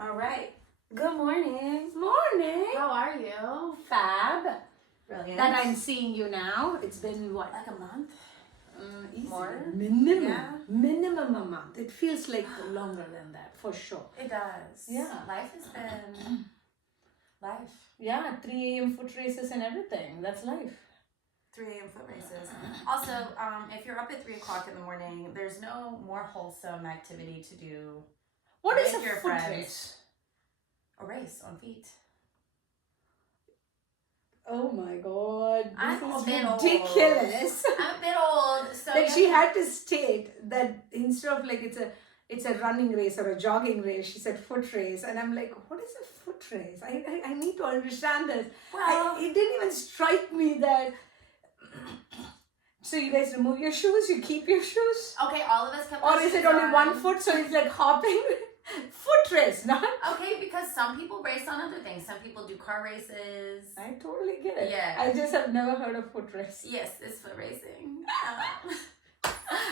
All right. Good morning. Morning. How are you? Fab. Brilliant. That I'm seeing you now. It's been what? Like a month? Easy. More? Minimum. Yeah. Minimum a month. It feels like longer than that, for sure. It does. Yeah. Life has been life. Yeah, 3 a.m. foot races and everything. That's life. 3 a.m. foot races. Also, if you're up at 3 o'clock in the morning, there's no more wholesome activity to do. What is a with your foot friends. race? A race on feet. Oh my god. I'm This a is bit old. ridiculous. I'm a bit old, so Like she had to state that instead of like it's a running race or a jogging race, she said foot race, and I'm like, what is a foot race? I need to understand this. well, It didn't even strike me that. So you guys remove your shoes, you keep your shoes, okay, all of us kept or our is it shoes only on. one foot? So it's like hopping. Foot race, not. Okay, because some people race on other things. Some people do car races. I totally get it. Yeah. I just have never heard of foot race. Yes, it's foot racing.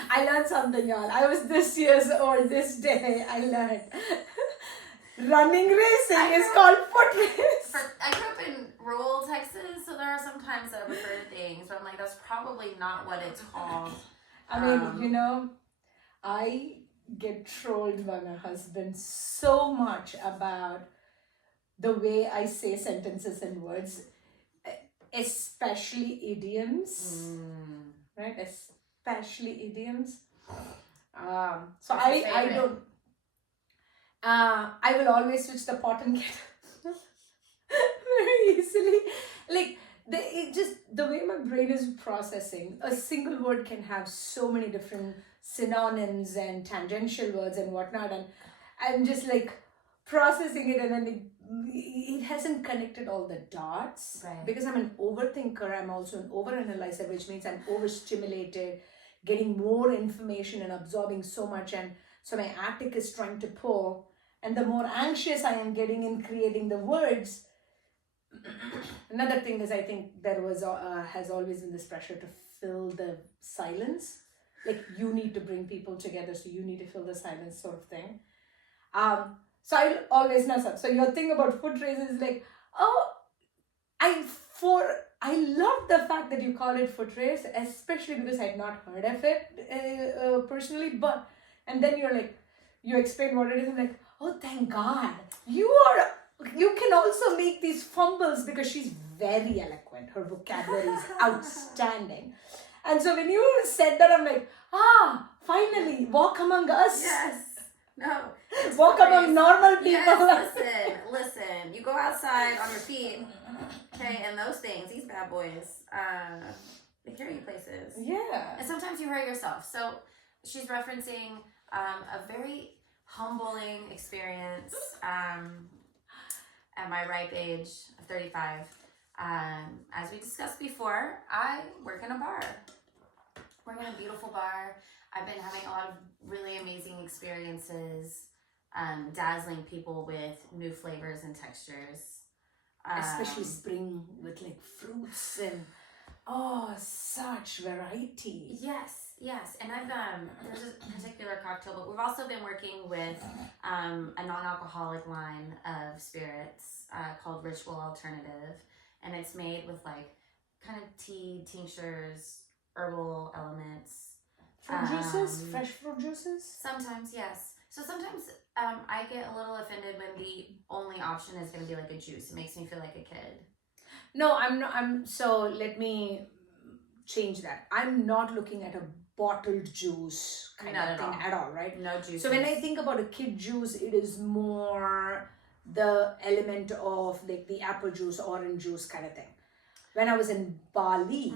I learned something, y'all. I was this year's old this day. I learned. Running racing is called foot race. I grew up in rural Texas, so there are some times that I refer to things, but I'm like, that's probably not what it's called. I mean, I get trolled by my husband so much about the way I say sentences and words, especially idioms, right? Especially idioms. So I don't. I will always switch the pot and kettle very easily. Like the way my brain is processing, a single word can have so many different synonyms and tangential words and whatnot, and I'm just like processing it, and then it hasn't connected all the dots. Right. Because I'm an overthinker, I'm also an overanalyzer, which means I'm overstimulated, getting more information and absorbing so much, and so my attic is trying to pull, and the more anxious I am getting in creating the words. Another thing is, I think there was has always been this pressure to fill the silence. Like you need to bring people together, so you need to fill the silence, sort of thing. So I always mess up. So your thing about foot races is like, I love the fact that you call it foot race, especially because I had not heard of it personally. And then you explain what it is. I'm like, oh, thank God, you can also make these fumbles, because she's very eloquent. Her vocabulary is outstanding. And so when you said that, I'm like, finally, walk among us. Yes. No. Walk among normal people. Yes, listen. You go outside on your feet, okay, and those things, these bad boys, they carry you places. Yeah. And sometimes you hurt yourself. So she's referencing a very humbling experience at my ripe age of 35. As we discussed before, I work in a bar. Work in a beautiful bar. I've been having a lot of really amazing experiences, dazzling people with new flavors and textures. Especially spring with like fruits and such variety. Yes. And I've there's a particular cocktail, but we've also been working with a non-alcoholic line of spirits called Ritual Alternative, and it's made with like kind of tea, tinctures, herbal elements. Fruit juices? Fresh fruit juices? Sometimes, yes. So sometimes I get a little offended when the only option is going to be like a juice. It makes me feel like a kid. No, I'm not. So let me change that. I'm not looking at a bottled juice kind of thing at all, right? No juice. So when I think about a kid juice, it is more the element of like the apple juice, orange juice kind of thing. When I was in Bali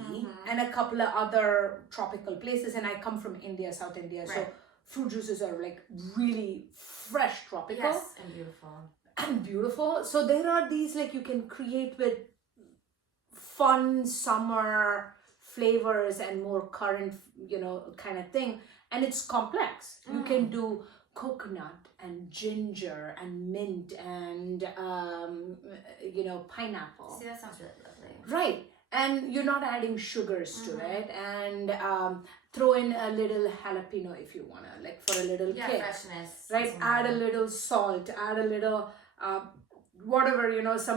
and a couple of other tropical places, and I come from India, South India, so fruit juices are like really fresh, tropical. Yes, and beautiful. So there are these like you can create with fun summer flavors and more current, kind of thing. And it's complex. You can do coconut and ginger and mint and, pineapple. See, that sounds really lovely. Right. And you're not adding sugars to it. And throw in a little jalapeno if you wanna, like for a little kick. Freshness. Right? Add a little salt, add a little whatever,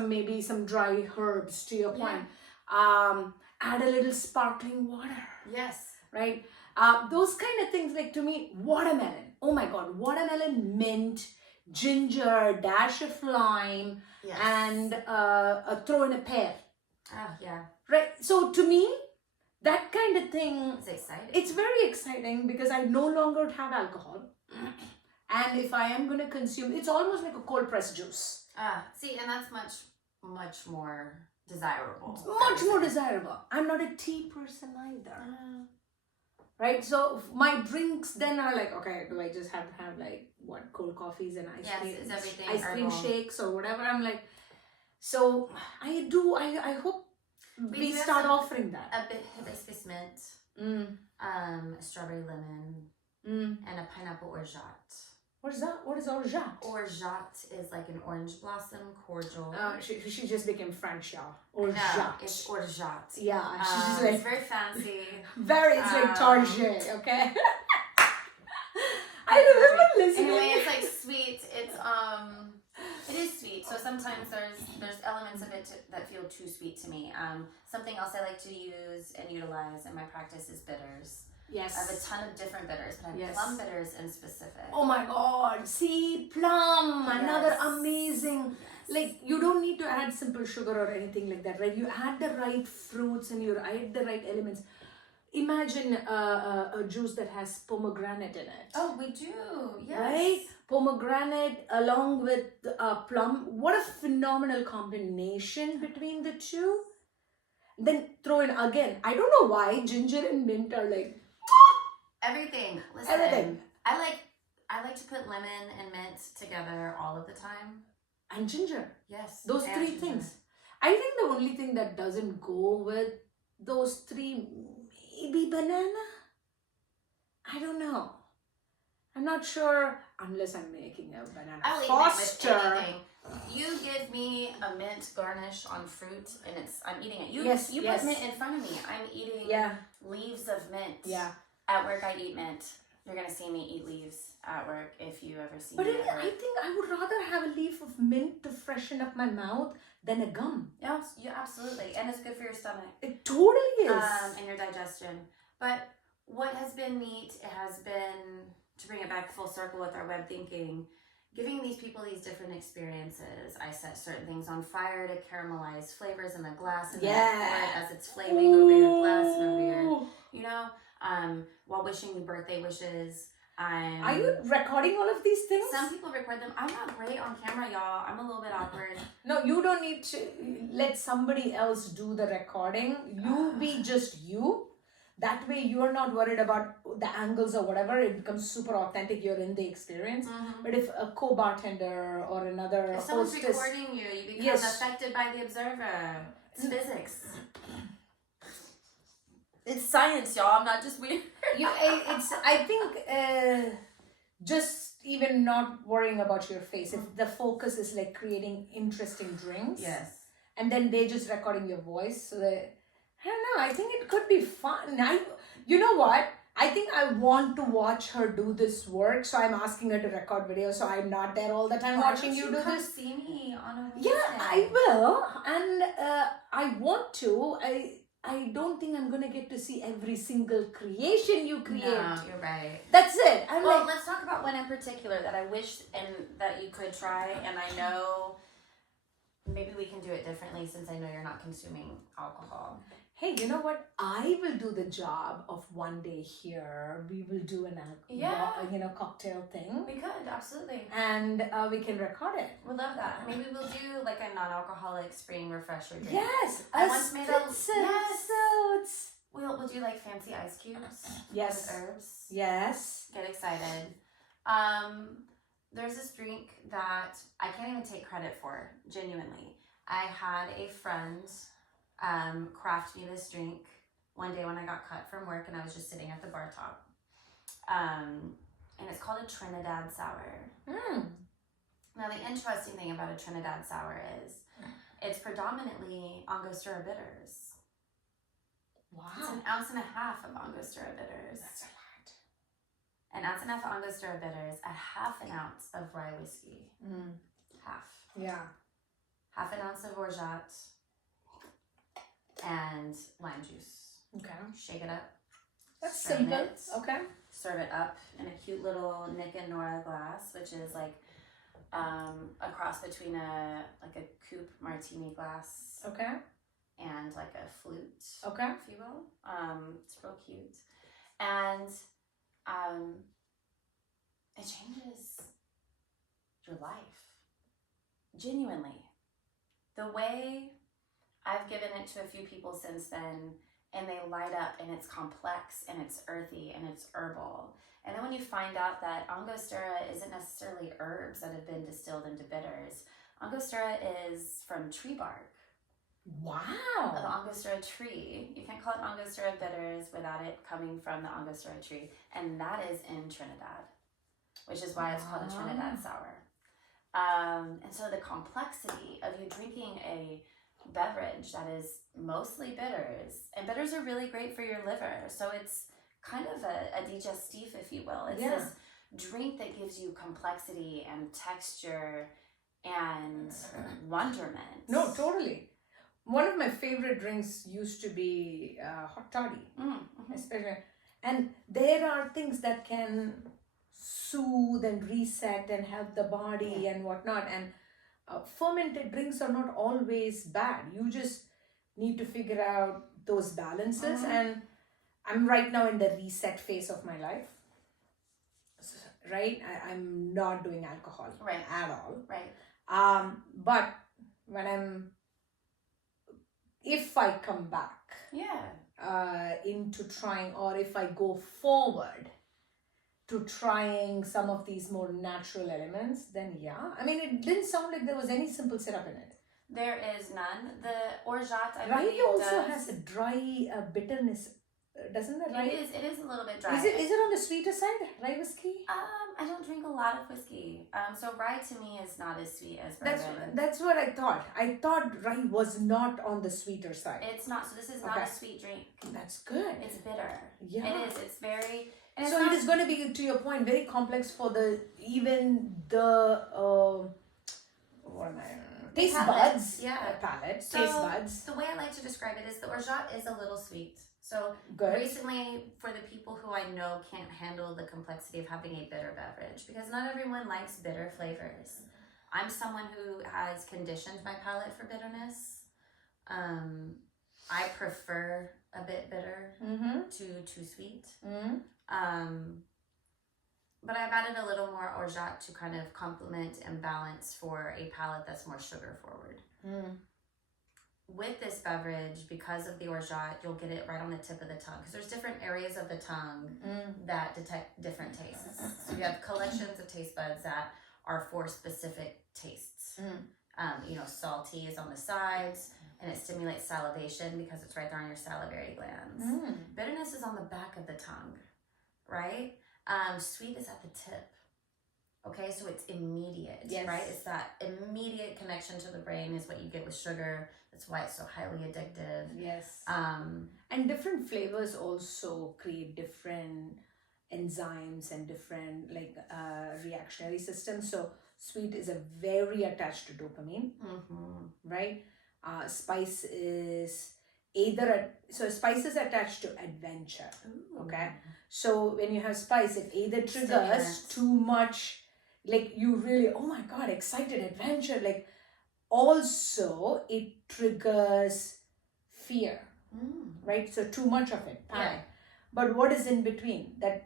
maybe some dry herbs to your point. Add a little sparkling water. Yes. Right? Those kind of things, like to me, watermelon. Oh my God, watermelon, mint, ginger, dash of lime, and throw in a pear. Oh, yeah. Right? So to me, that kind of thing, it's exciting. It's very exciting because I no longer have alcohol. And if I am going to consume, it's almost like a cold pressed juice. See, and that's much more desirable. Much more desirable. I'm not a tea person either. Right? So my drinks then are like, okay, do I just have to have like cold coffees and ice cream? Is everything ice cream herbal? Shakes or whatever. I'm like, so I hope we start offering that. A bit hibiscus mint, strawberry lemon, and a pineapple orgeat. What is that? What is orgeat? Orgeat is like an orange blossom cordial. She just became French, y'all. Orgeat. No, it's orgeat. Yeah, she's like, it's very fancy. It's like Target, okay? I remember listening. Anyway, it's like sweet. It is sweet. So sometimes there's elements of it that feel too sweet to me. Something else I like to use and utilize in my practice is bitters. Yes. I have a ton of different bitters, but I have plum bitters in specific. Oh my God. See, plum, another amazing. Like, you don't need to add simple sugar or anything like that, right? You add the right fruits and you add the right elements. Imagine a juice that has pomegranate in it. Oh, we do. Yes. Right? Pomegranate along with plum. What a phenomenal combination between the two. Then throw in again. I don't know why ginger and mint are like everything. Listen, everything. I like to put lemon and mint together all of the time. And ginger. Yes. Those three things. I think the only thing that doesn't go with those three, maybe banana. I don't know. I'm not sure unless I'm making a banana I'll foster. Eat mint with anything. You give me a mint garnish on fruit and I'm eating it. You put mint in front of me. I'm eating leaves of mint. Yeah. At work I eat mint. You're gonna see me eat leaves at work if you ever see me. But I think I would rather have a leaf of mint to freshen up my mouth than a gum. Yeah, absolutely. And it's good for your stomach. It totally is. And your digestion. But what has been neat has been, to bring it back full circle with our web thinking, giving these people these different experiences. I set certain things on fire to caramelize flavors in the glass and then pour it as it's flaming over your glass and over your, while wishing you birthday wishes. Are you recording all of these things? Some people record them. I'm not great on camera, y'all. I'm a little bit awkward. No, you don't need to let somebody else do the recording. You be just you. That way you are not worried about the angles or whatever. It becomes super authentic. You're in the experience. But if a co-bartender or another if someone's recording you become affected by the observer. It's physics. It's science, y'all. I'm not just weird. I think just even not worrying about your face. If the focus is like creating interesting drinks. Yes. And then they just recording your voice. So that, I don't know. I think it could be fun. You know what? I think I want to watch her do this work. So I'm asking her to record video. So I'm not there all the time watching you do this. See me on a Wednesday? Yeah, I will. And I want to. I don't think I'm going to get to see every single creation you create. No, you're right. That's it. Let's talk about one in particular that I wish and that you could try. And I know maybe we can do it differently since I know you're not consuming alcohol. Hey, you know what? I will do the job of one day here. We will do an cocktail thing. We could, absolutely. And we can record it. We'd love that. Maybe we'll do like a non-alcoholic spring refresher drink. Yes. I once made We'll do like fancy ice cubes. Yes. With herbs. Yes. Get excited. There's this drink that I can't even take credit for, genuinely. I had a friend craft me this drink one day when I got cut from work and I was just sitting at the bar top. And it's called a Trinidad sour. Now the interesting thing about a Trinidad sour is it's predominantly Angostura bitters. Wow. It's an ounce and a half of Angostura bitters. That's a lot. An ounce and a half of Angostura bitters, a half an ounce of rye whiskey. Half. Yeah. Half an ounce of orgeat and lime juice. Okay. Shake it up. That's strain simple. it, Okay. Serve it up in a cute little Nick and Nora glass, which is like a cross between a coupe martini glass Okay. and like a flute, Okay. if you will. It's real cute, and it changes your life. Genuinely, the way I've given it to a few people since then, and they light up, and it's complex, and it's earthy, and it's herbal. And then when you find out that Angostura isn't necessarily herbs that have been distilled into bitters, Angostura is from tree bark. Wow. The Angostura tree. You can't call it Angostura bitters without it coming from the Angostura tree. And that is in Trinidad, which is why it's called a Trinidad sour. And so the complexity of you drinking a beverage that is mostly bitters, and bitters are really great for your liver. So it's kind of a digestif, if you will. It's this drink that gives you complexity and texture and wonderment. No, totally. One of my favorite drinks used to be hot toddy, especially. And there are things that can soothe and reset and help the body and whatnot. And fermented drinks are not always bad. You just need to figure out those balances. And I'm right now in the reset phase of my life. Right? I'm not doing alcohol at all. Right. But when if I come back into trying, or if I go forward to trying some of these more natural elements, then I mean, it didn't sound like there was any simple syrup in it. There is none. The orgeat, I Rye believe, also has a dry bitterness, doesn't it? Rye? It is a little bit dry. Is it on the sweeter side, rye whiskey? I don't drink a lot of whiskey. So rye to me is not as sweet as bourbon. That's what I thought. I thought rye was not on the sweeter side. It's not. So this is not a sweet drink. That's good. It's bitter. Yeah. It is. It's very. And So it is going to be, to your point, very complex for taste buds. Yeah. Palate. So taste buds. the way I like to describe it is the orgeat is a little sweet. So Good. recently, for the people who I know can't handle the complexity of having a bitter beverage, because not everyone likes bitter flavors. I'm someone who has conditioned my palate for bitterness. I prefer a bit bitter to too sweet. But I've added a little more orgeat to kind of complement and balance for a palate that's more sugar forward. With this beverage, because of the orgeat, you'll get it right on the tip of the tongue, because there's different areas of the tongue that detect different tastes. So you have collections of taste buds that are for specific tastes. Salty is on the sides, and it stimulates salivation because it's right there on your salivary glands. Bitterness is on the back of the tongue, right? Sweet is at the tip. Okay, so it's immediate, right? It's that immediate connection to the brain is what you get with sugar. That's why it's so highly addictive. Yes. And different flavors also create different enzymes and different reactionary systems. So sweet is very attached to dopamine, right? Spice is spice is attached to adventure. Okay, so when you have spice, it either triggers too much, like you really, oh my god, excited adventure, like also it triggers fear, right? So too much of it, panic. But what is in between that?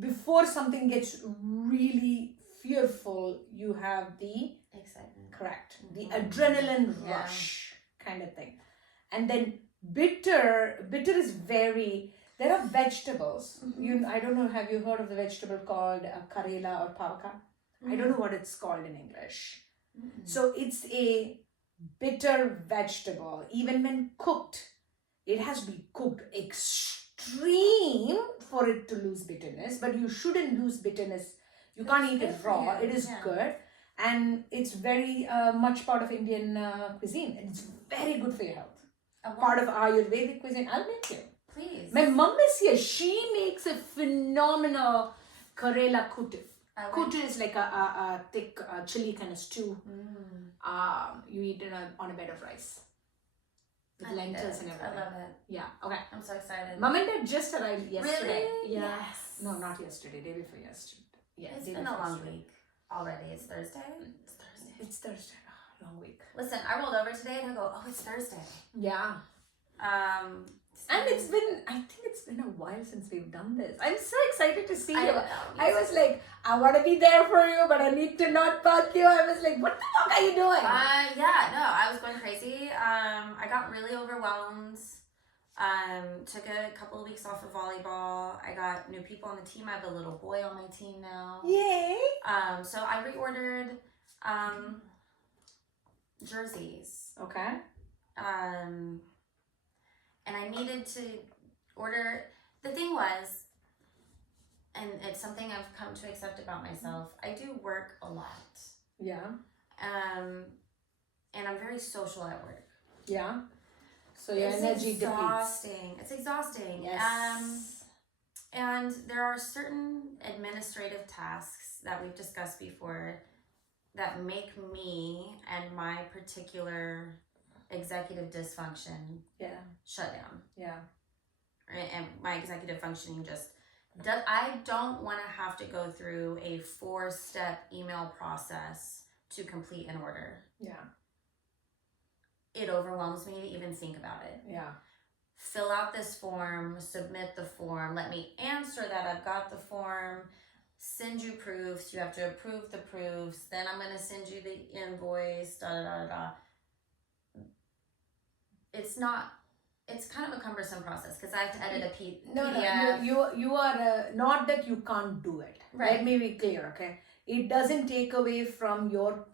Before something gets really fearful, you have the excitement, correct, the adrenaline rush kind of thing. And then bitter is there are vegetables. I don't know, have you heard of the vegetable called karela or pavaka? I don't know what it's called in English. So it's a bitter vegetable. Even when cooked, it has to be cooked extreme for it to lose bitterness, but you shouldn't lose bitterness. You can't eat it raw. It is good. And it's very much part of Indian cuisine. It's very good for your health. Part of Ayurvedic cuisine. I'll make you. Please. My mom is here. She makes a phenomenal Karela kutu. Kutu is like a thick chili kind of stew. You eat it on a bed of rice. With lentils and everything. I love it. Yeah, okay. I'm so excited. Mom and Dad just arrived yesterday. Really? Yeah. Yes. No, not yesterday. Day before yesterday. Yeah, It's day been before a long yesterday. week already. It's Thursday? It's Thursday. It's Thursday. Oh, long week. Listen, I rolled over today and I go, oh, it's Thursday. Yeah. And it's been, I think it's been a while since we've done this. I'm so excited to see you. I was like, I want to be there for you, but I need to not bug you. I was like, what the fuck are you doing? Yeah, no, I was going crazy. I got really overwhelmed. Took a couple of weeks off of volleyball. I got new people on the team. I have a little boy on my team now. Yay. So I reordered jerseys. Okay. And I needed to order. The thing was, and it's something I've come to accept about myself, I do work a lot. Yeah. And I'm very social at work. Yeah. So your energy depletes. It's exhausting. Yes. And there are certain administrative tasks that we've discussed before that make me and my particular executive dysfunction shut down. Yeah. And my executive functioning just does. I don't want to have to go through a 4-step email process to complete an order. Yeah. It overwhelms me to even think about it. Yeah. Fill out this form, submit the form, let me answer that I've got the form, send you proofs, you have to approve the proofs, then I'm going to send you the invoice, It's kind of a cumbersome process because I have to edit a PDF. No, you are, not that you can't do it. Right. Let me be clear, okay? It doesn't take away from your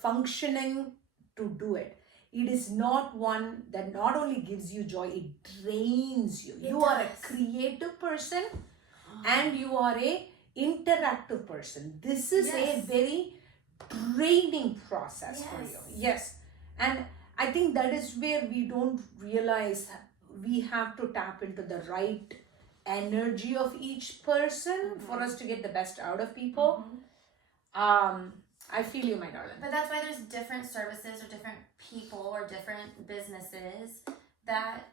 functioning to do it. It is not one that not only gives you joy, it drains you. You are a creative person and you are a interactive person. This is a very draining process for you. Yes. And I think that is where we don't realize we have to tap into the right energy of each person for us to get the best out of people. I feel you, my darling. But that's why there's different services or different people or different businesses that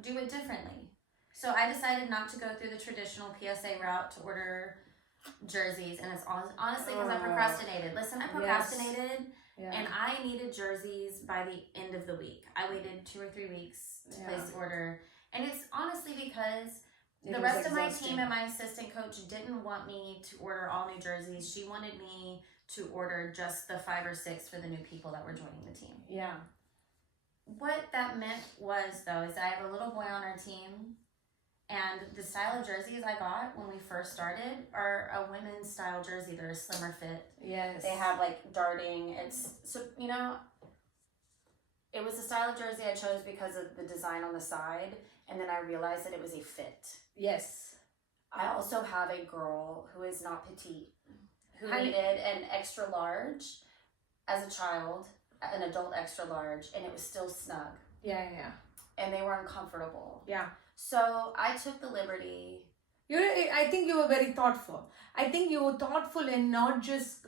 do it differently. So I decided not to go through the traditional PSA route to order jerseys, and it's honestly because I procrastinated. Listen, I procrastinated. And I needed jerseys by the end of the week. I waited 2 or 3 weeks to place the order. And it's honestly because the rest of my team and my assistant coach didn't want me to order all new jerseys. She wanted me to order just the 5 or 6 for the new people that were joining the team. Yeah. What that meant was, though, is I have a little boy on our team. And the style of jerseys I got when we first started are a women's style jersey. They're a slimmer fit. Yes. They have like darting. It's so, you know, it was the style of jersey I chose because of the design on the side. And then I realized that it was a fit. Yes. I also have a girl who is not petite, who needed an extra large as a child, an adult extra large, and it was still snug. Yeah. And they were uncomfortable. Yeah. So I took the liberty. I think you were very thoughtful. I think you were thoughtful in not just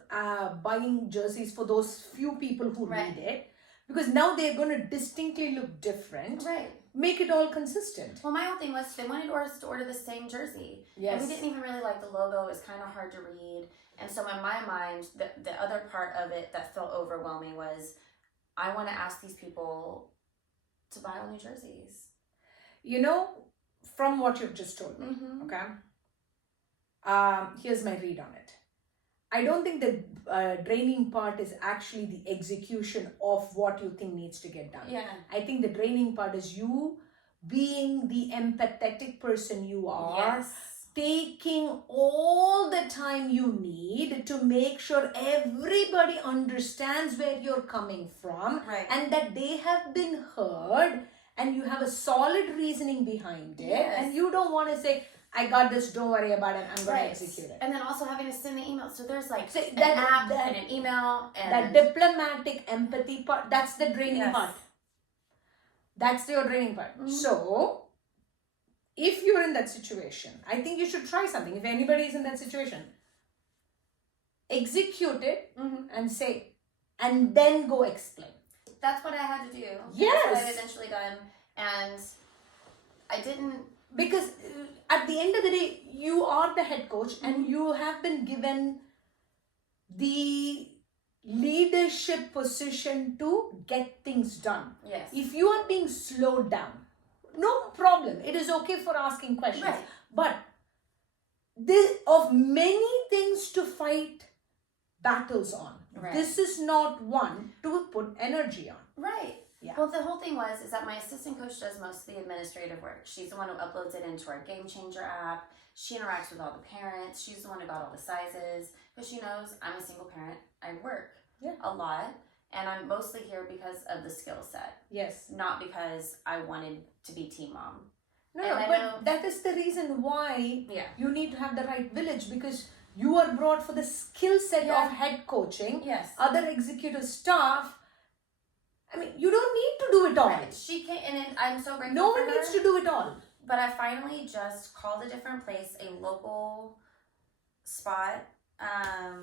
buying jerseys for those few people who need it, because now they're going to distinctly look different. Right. Make it all consistent. Well, my whole thing was they wanted us to order the same jersey. Yes. And we didn't even really like the logo. It was kind of hard to read. And so in my mind, the other part of it that felt overwhelming was I want to ask these people to buy all new jerseys. You know, from what you've just told me, okay? Here's my read on it. I don't think the draining part is actually the execution of what you think needs to get done. Yeah. I think the draining part is you being the empathetic person you are, taking all the time you need to make sure everybody understands where you're coming from, and that they have been heard. And you have a solid reasoning behind it. And you don't want to say, I got this, don't worry about it, I'm going to execute it. And then also having to send the email. So there's like an app and an email. And that diplomatic empathy part, that's the draining part. That's your draining part. So, if you're in that situation, I think you should try something. If anybody is in that situation, execute it and say, and then go explain. That's what I had to do. Yes. That's what I eventually done. And I didn't. Because at the end of the day, you are the head coach and you have been given the leadership position to get things done. Yes. If you are being slowed down, no problem. It is okay for asking questions. Right. But of many things to fight battles on, this is not one to put energy on. Right. Yeah. Well, the whole thing is that my assistant coach does most of the administrative work. She's the one who uploads it into our Game Changer app. She interacts with all the parents. She's the one who got all the sizes because she knows I'm a single parent. I work a lot, and I'm mostly here because of the skill set. Yes. Not because I wanted to be team mom. But that is the reason why you need to have the right village, because you are brought for the skill set of head coaching. Yes. Other executive staff, I mean, you don't need to do it all. Right. She can, and I'm so grateful. No one needs to do it all. But I finally just called a different place, a local spot.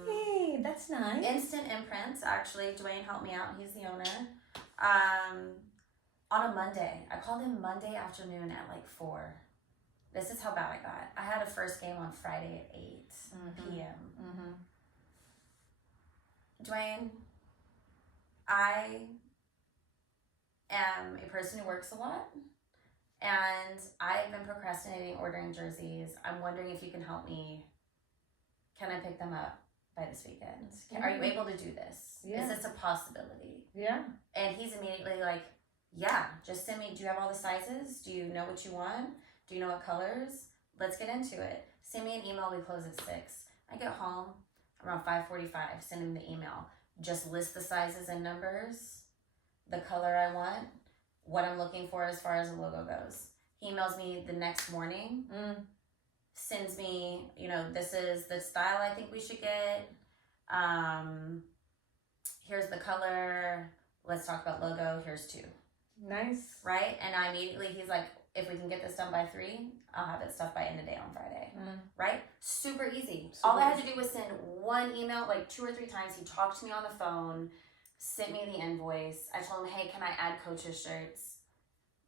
Hey, that's nice. Instant Imprints, actually. Dwayne helped me out. He's the owner. On a Monday. I called him Monday afternoon at like 4. This is how bad I got. I had a first game on Friday at 8 p.m. Dwayne, I am a person who works a lot, and I've been procrastinating ordering jerseys. I'm wondering if you can help me. Can I pick them up by this weekend? Are you able to do this? Is this a possibility? Yeah. And he's immediately like, yeah, just send me, do you have all the sizes? Do you know what you want? Do you know what colors? Let's get into it. Send me an email, we close at 6. I get home around 5:45, send him the email. Just list the sizes and numbers, the color I want, what I'm looking for as far as the logo goes. He emails me the next morning, sends me, this is the style I think we should get. Here's the color. Let's talk about logo. Here's 2. Nice. Right? And I immediately, he's like, if we can get this done by 3, I'll have it stuff by end of day on Friday. Right? Super easy. All I had to do was send one email, like 2 or 3 times. He talked to me on the phone, sent me the invoice. I told him, hey, can I add coaches' shirts?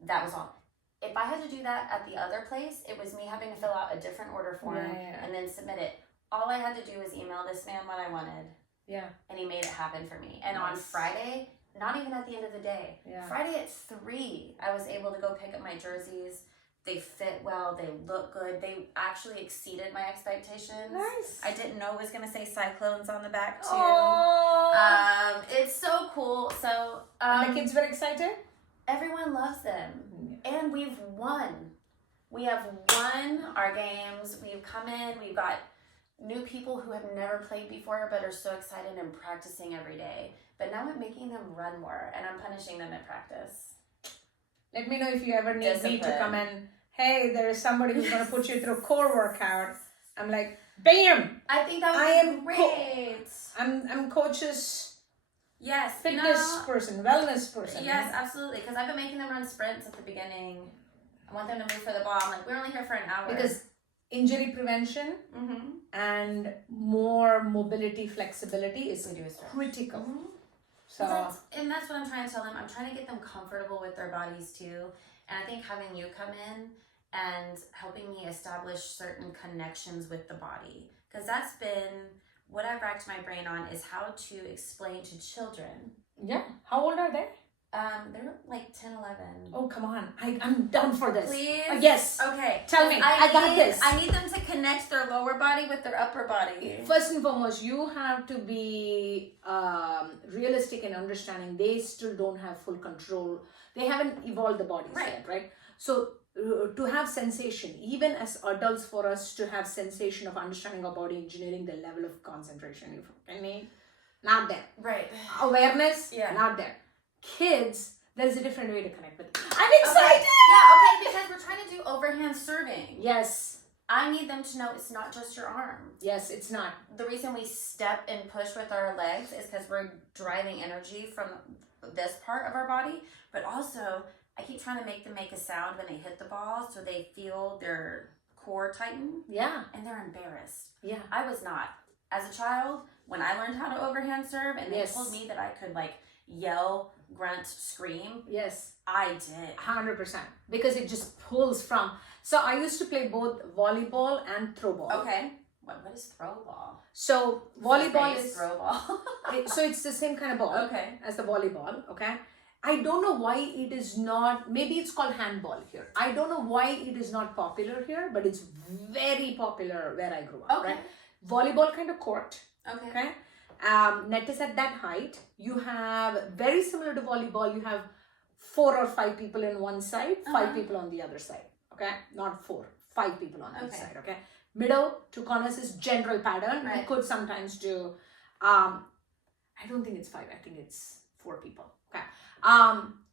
That was all. If I had to do that at the other place, it was me having to fill out a different order form and then submit it. All I had to do was email this man what I wanted. Yeah. And he made it happen for me. And on Friday, not even at the end of the day, Friday at 3, I was able to go pick up my jerseys. They fit well. They look good. They actually exceeded my expectations. Nice. I didn't know it was going to say Cyclones on the back, too. It's so cool. So, and the kids were excited? Everyone loves them. And we've won. We have won our games. We've come in. We've got new people who have never played before but are so excited and practicing every day. But now I'm making them run more, and I'm punishing them at practice. Let me know if you ever need me to come in. Hey, there is somebody who's going to put you through a core workout. I'm like, bam! I think that would be great. I'm coach's fitness person, wellness person. Yes, absolutely. Because I've been making them run sprints at the beginning. I want them to move for the ball. I'm like, we're only here for an hour. Because injury prevention and more mobility flexibility is critical. So that's what I'm trying to tell them. I'm trying to get them comfortable with their bodies too. And I think having you come in and helping me establish certain connections with the body, because that's been what I've racked my brain on, is how to explain to children. Yeah. How old are they? They're like 10, 11. Oh, come on. I'm down for this. Please? Yes. Okay. Tell me. I got this. I need them to connect their lower body with their upper body. First and foremost, you have to be realistic in understanding they still don't have full control. They haven't evolved the bodies yet, right? So to have sensation, even as adults, for us to have sensation of understanding our body engineering, the level of concentration you need, not there. Right. Awareness, not there. Kids, there's a different way to connect with them. I'm excited! Okay. Yeah, okay, because we're trying to do overhand serving. Yes. I need them to know it's not just your arm. Yes, it's not. The reason we step and push with our legs is because we're driving energy from this part of our body, but also I keep trying to make them make a sound when they hit the ball so they feel their core tighten. Yeah. And they're embarrassed. Yeah. I was not. As a child, when I learned how to overhand serve and they told me that I could like yell, grunt, scream. Yes. I did. 100%. Because it just pulls from. So I used to play both volleyball and throw ball. Okay. What is throw ball? So volleyball is throw ball. so it's the same kind of ball as the volleyball. Okay. I don't know why it is not, maybe it's called handball here. I don't know why it is not popular here, but it's very popular where I grew up. Okay. Right? Volleyball kind of court. Okay. Net is at that height. You have, very similar to volleyball, you have 4 or 5 people in one side, 5 people on the other side. Okay. Not 4, 5 people on each side. Okay. Middle, 2 corners is general pattern. Right. You could sometimes do, I don't think it's 5. I think it's 4 people. Okay.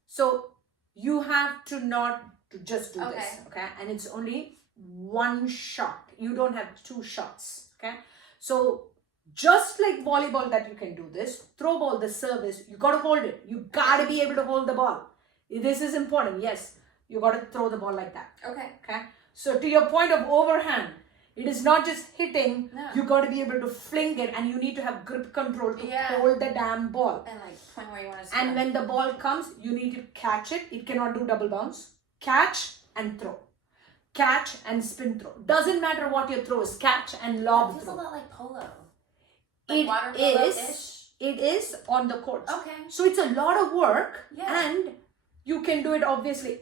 So you have to not to just do this. Okay. And it's only 1 shot. You don't have 2 shots. Okay. So just like volleyball that you can do this, throw ball, the service, you got to hold it. You got to be able to hold the ball. This is important. Yes. You got to throw the ball like that. Okay. Okay. So to your point of overhand, it is not just hitting. No. You got to be able to fling it, and you need to have grip control to hold the damn ball. And like point where you want to score. And when the ball comes, you need to catch it. It cannot do double bounce. Catch and throw. Catch and spin throw. Doesn't matter what your throw is. Catch and lob feels throw. a lot like polo. Like water polo-ish. It is on the court. Okay. So it's a lot of work, and you can do it obviously.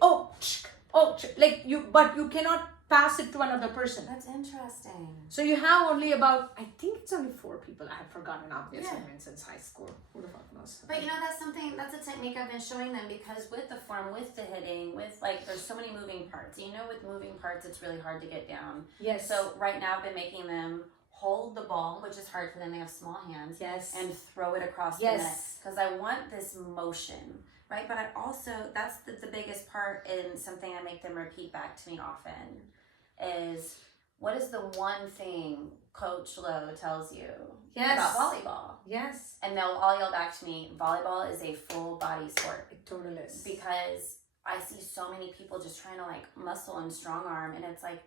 Like you, but you cannot pass it to another person. That's interesting. So you have only about, I think it's only 4 people. I have forgotten, obviously. I've been since high school. Who the fuck knows? But that's a technique I've been showing them, because with the form, with the hitting, with like, there's so many moving parts. With moving parts, it's really hard to get down. Yes. So right now I've been making them hold the ball, which is hard for them. They have small hands. Yes. And throw it across the net. Because I want this motion, right? But I also, that's the biggest part, and something I make them repeat back to me often, is what is the one thing Coach Lowe tells you about volleyball? Yes. And they'll all yell back to me, volleyball is a full body sport. It totally is. Because I see so many people just trying to like muscle and strong arm, and it's like,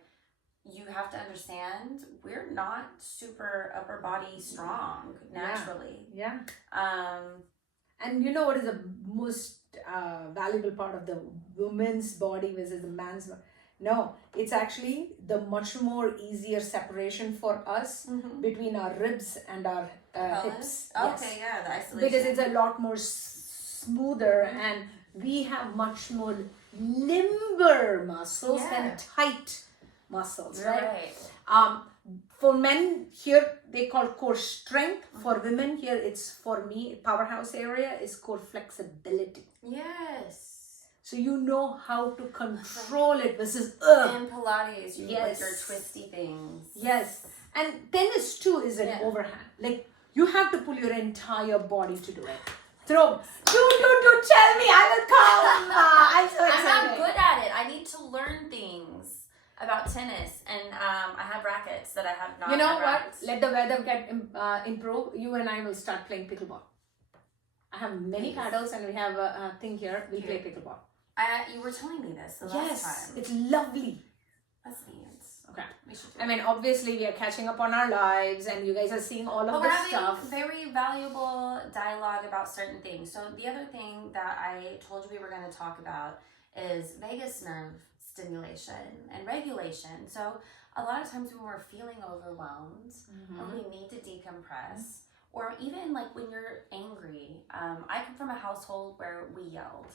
you have to understand, we're not super upper body strong naturally. Yeah. And you know what is the most valuable part of the woman's body versus the man's body? No, it's actually the much more easier separation for us between our ribs and our hips. Okay, the isolation. Because it's a lot more smoother, and we have much more limber muscles than tight muscles, right? For men here, they call core strength. For women here, it's, for me, powerhouse area is core flexibility. Yes. So you know how to control it versus in Pilates, you with your twisty things. Yes. And tennis too is an overhand. Like, you have to pull your entire body to do it. Throw. Do tell me. I will come. I'm so excited. I'm not good at it. I need to learn things about tennis, and I have rackets that I have not. You know what? rackets. Let the weather get improve. You and I will start playing pickleball. I have many paddles, and we have a thing here. We'll play pickleball. You were telling me this the last time. It's lovely. That's neat. Okay. We should I mean, obviously, we are catching up on our lives, and you guys are seeing all of this stuff. We're having very valuable dialogue about certain things. So the other thing that I told you we were going to talk about is vagus nerve stimulation and regulation. So a lot of times when we're feeling overwhelmed, or we need to decompress, or even like when you're angry. I come from a household where we yelled.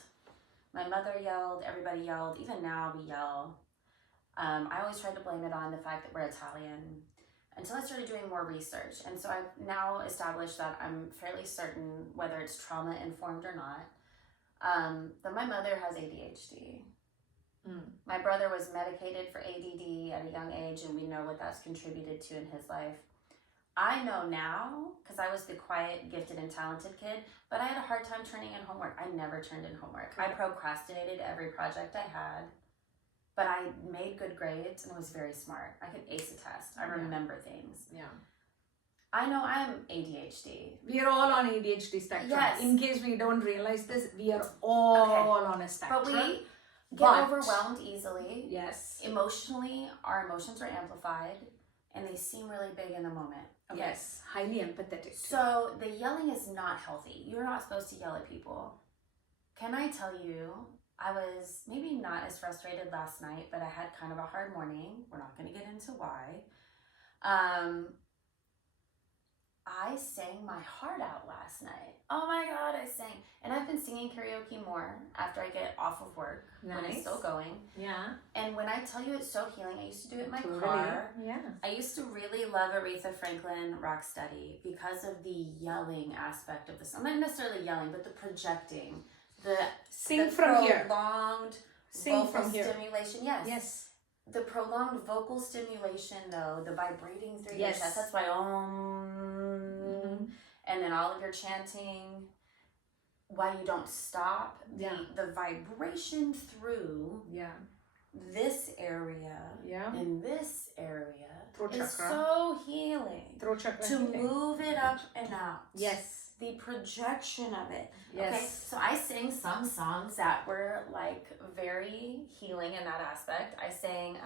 My mother yelled, everybody yelled, even now we yell. I always tried to blame it on the fact that we're Italian until I started doing more research. And so I've now established that I'm fairly certain, whether it's trauma informed or not, that my mother has ADHD. My brother was medicated for ADD at a young age, and we know what that's contributed to in his life. I know now, because I was the quiet, gifted, and talented kid, but I had a hard time turning in homework. I never turned in homework. I procrastinated every project I had, but I made good grades and I was very smart. I could ace a test. I remember things. Yeah. I know I'm ADHD. We are all on ADHD spectrum. Yes. In case we don't realize this, we are all on a spectrum. But we get overwhelmed easily. Yes. Emotionally, our emotions are amplified and they seem really big in the moment. Okay? Yes. Highly empathetic. So the yelling is not healthy. You're not supposed to yell at people. Can I tell you, I was maybe not as frustrated last night, but I had kind of a hard morning. We're not going to get into why. I sang my heart out last night. Oh my God, I sang. And I've been singing karaoke more after I get off of work. Nice. When it's still going. Yeah. And when I tell you it's so healing, I used to do it in my car. Yeah. I used to really love Aretha Franklin Rocksteady because of the yelling aspect of the song. Not necessarily yelling, but the projecting. Sing from here. Prolonged Sing vocal from here. stimulation. Yes. Yes. The prolonged vocal stimulation, though, the vibrating through Yes. your chest, that's why and then all of your chanting, why you don't stop, the vibration through this area and this area Throat is chakra. so healing. Throat chakra To healing. move it up and out. Yes. The projection of it. Yes. Okay, so I sang some songs that were like very healing in that aspect. I sang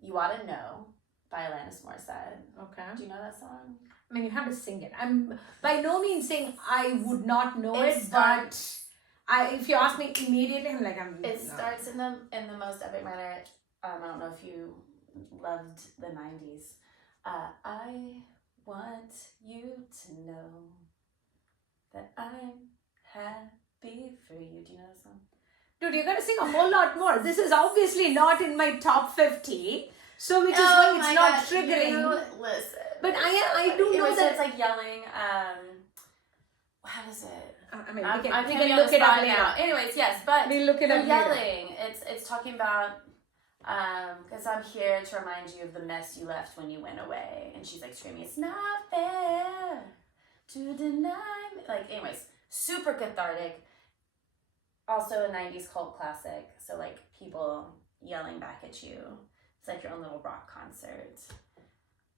You Oughta Know by Alanis Morissette. Okay. Do you know that song? I mean, you have to sing it. I'm by no means saying I would not know It it, starts- but if you ask me immediately, I'm like, It starts in the most epic manner. I don't know if you loved the 90s. I want you to know that I'm happy for you. Do you know that song? Dude, you're gonna sing a whole lot more. This is obviously not in my top 50, so which is why it's not triggering. Listen. But I do know that it's like yelling. How is it? I mean, I'm we putting can you on look the it up spot later. now. Anyways, yes, but We'll look it the up later. yelling. It's talking about because I'm here to remind you of the mess you left when you went away, and she's like screaming, "It's not fair to deny me." Like, anyways, super cathartic. Also a 90s cult classic. So like people yelling back at you. It's like your own little rock concert.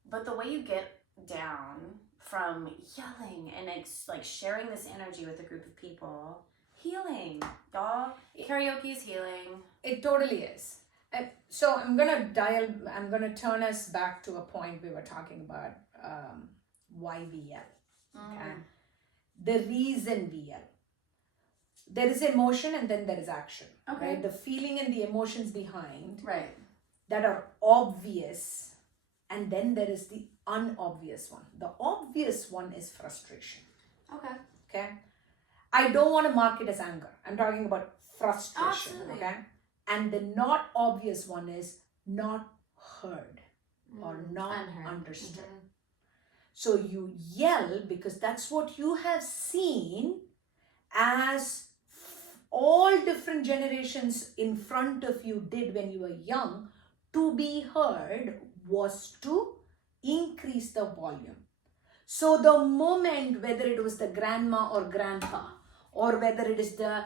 But the way you get down from yelling and it's like sharing this energy with a group of people, healing, y'all. Karaoke is healing. It totally is. So I'm gonna turn us back to a point we were talking about why we yell. Okay. The reason we yell. There is emotion and then there is action. Okay. Right? The feeling and the emotions behind Right. that are obvious, and then there is the unobvious one. The obvious one is frustration. Okay. Okay. I don't want to mark it as anger. I'm talking about frustration. Absolutely. Okay. And the not obvious one is not heard or not Unheard. understood. Mm-hmm. So you yell because that's what you have seen as all different generations in front of you did when you were young. To be heard was to increase the volume. So the moment, whether it was the grandma or grandpa, or whether it is the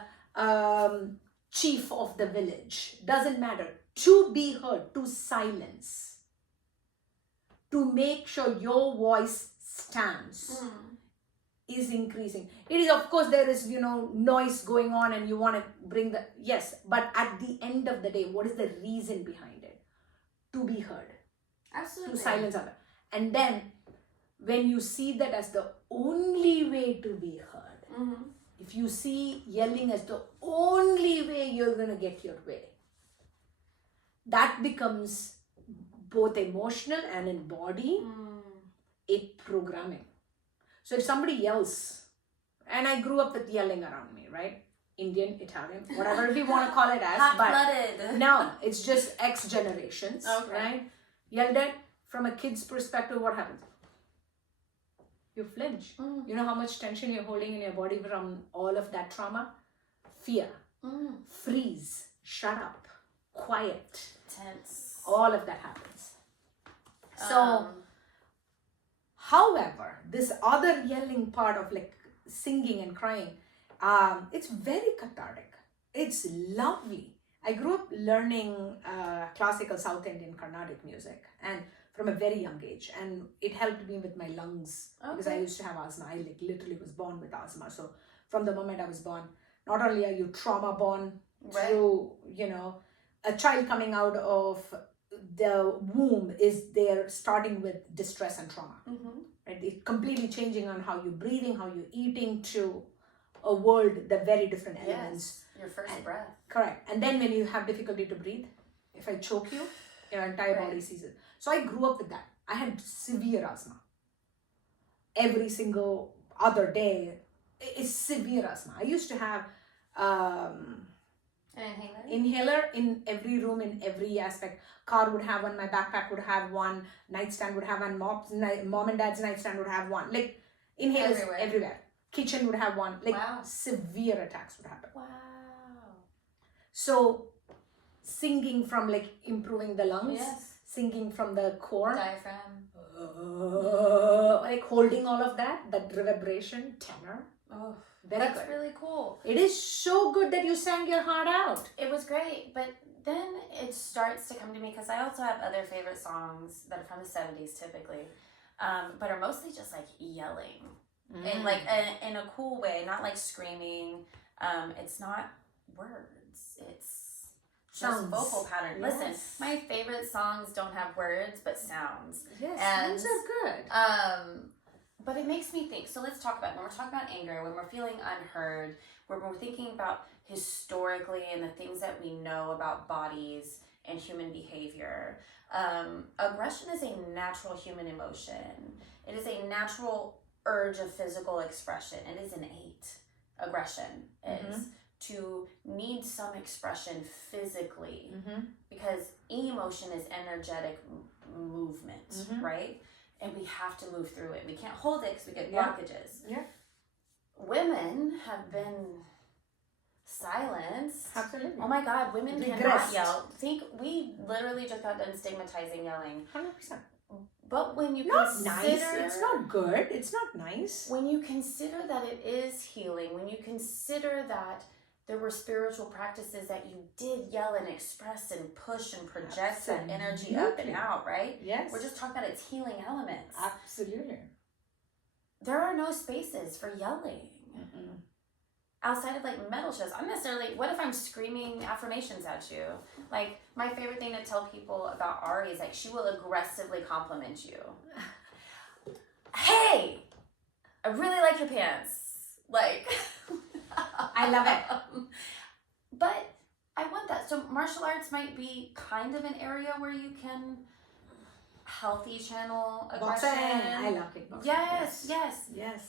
chief of the village, doesn't matter. To be heard, to silence, to make sure your voice stands, is increasing. It is, of course, there is, noise going on and you want to bring the, yes, but at the end of the day, what is the reason behind it? To be heard. Absolutely. To silence others. And then, when you see that as the only way to be heard, if you see yelling as the only way you're going to get your way, that becomes both emotional and in body, a programming. So if somebody yells, and I grew up with yelling around me, right? Indian, Italian, whatever you want to call it as. Hot-blooded. No, it's just X generations, Okay. right? Yelled at, from a kid's perspective, what happens? You flinch. You know how much tension you're holding in your body from all of that trauma? Fear, freeze, shut up, quiet. Tense. All of that happens. So, however, this other yelling part of like singing and crying, it's very cathartic. It's lovely. I grew up learning classical South Indian Carnatic music, and from a very young age, and it helped me with my lungs because I used to have asthma. I literally was born with asthma. So from the moment I was born, not only are you trauma born through, a child coming out of the womb is there starting with distress and trauma, right? It completely changing on how you're breathing, how you're eating, to a world, the very different elements. Your first breath. Correct. And then when you have difficulty to breathe, if I choke you, your entire body sees it. So I grew up with that. I had severe asthma. Every single other day is severe asthma. I used to have An inhaler in every room, in every aspect. Car would have one, my backpack would have one, nightstand would have one, mom and dad's nightstand would have one. Like inhalers everywhere. Kitchen would have one. Like severe attacks would happen. Wow. So singing from like improving the lungs, singing from the core, diaphragm, like holding all of that reverberation, tenor. Oh, that's good. Really cool. It is so good that you sang your heart out. It was great, but then it starts to come to me because I also have other favorite songs that are from the 70s typically, but are mostly just like yelling. In like in a cool way, not like screaming. It's not words. It's just vocal pattern. Yes. Listen, my favorite songs don't have words but sounds. Yes, and sounds are good. But it makes me think. So let's talk about when we're talking about anger, when we're feeling unheard, when we're thinking about historically and the things that we know about bodies and human behavior. Aggression is a natural human emotion. It is a natural urge of physical expression. It is innate. Aggression is to need some expression physically because emotion is energetic movement, right? And we have to move through it. We can't hold it because we get blockages. Yeah. Women have been silenced. Absolutely. Oh my God, women cannot yell. We literally just got done stigmatizing yelling. 100%. But when you not nice, it's not good, it's not nice. When you consider that it is healing, when you consider that there were spiritual practices that you did yell and express and push and project that energy up and out, right? Yes. We're just talking about its healing elements. Absolutely. There are no spaces for yelling. Outside of like metal shows, I'm necessarily, what if I'm screaming affirmations at you? Like, my favorite thing to tell people about Ari is like, she will aggressively compliment you. Hey, I really like your pants. Like, I love it. But I want that. So martial arts might be kind of an area where you can healthy channel aggression. Boxing. I love kickboxing. Yes.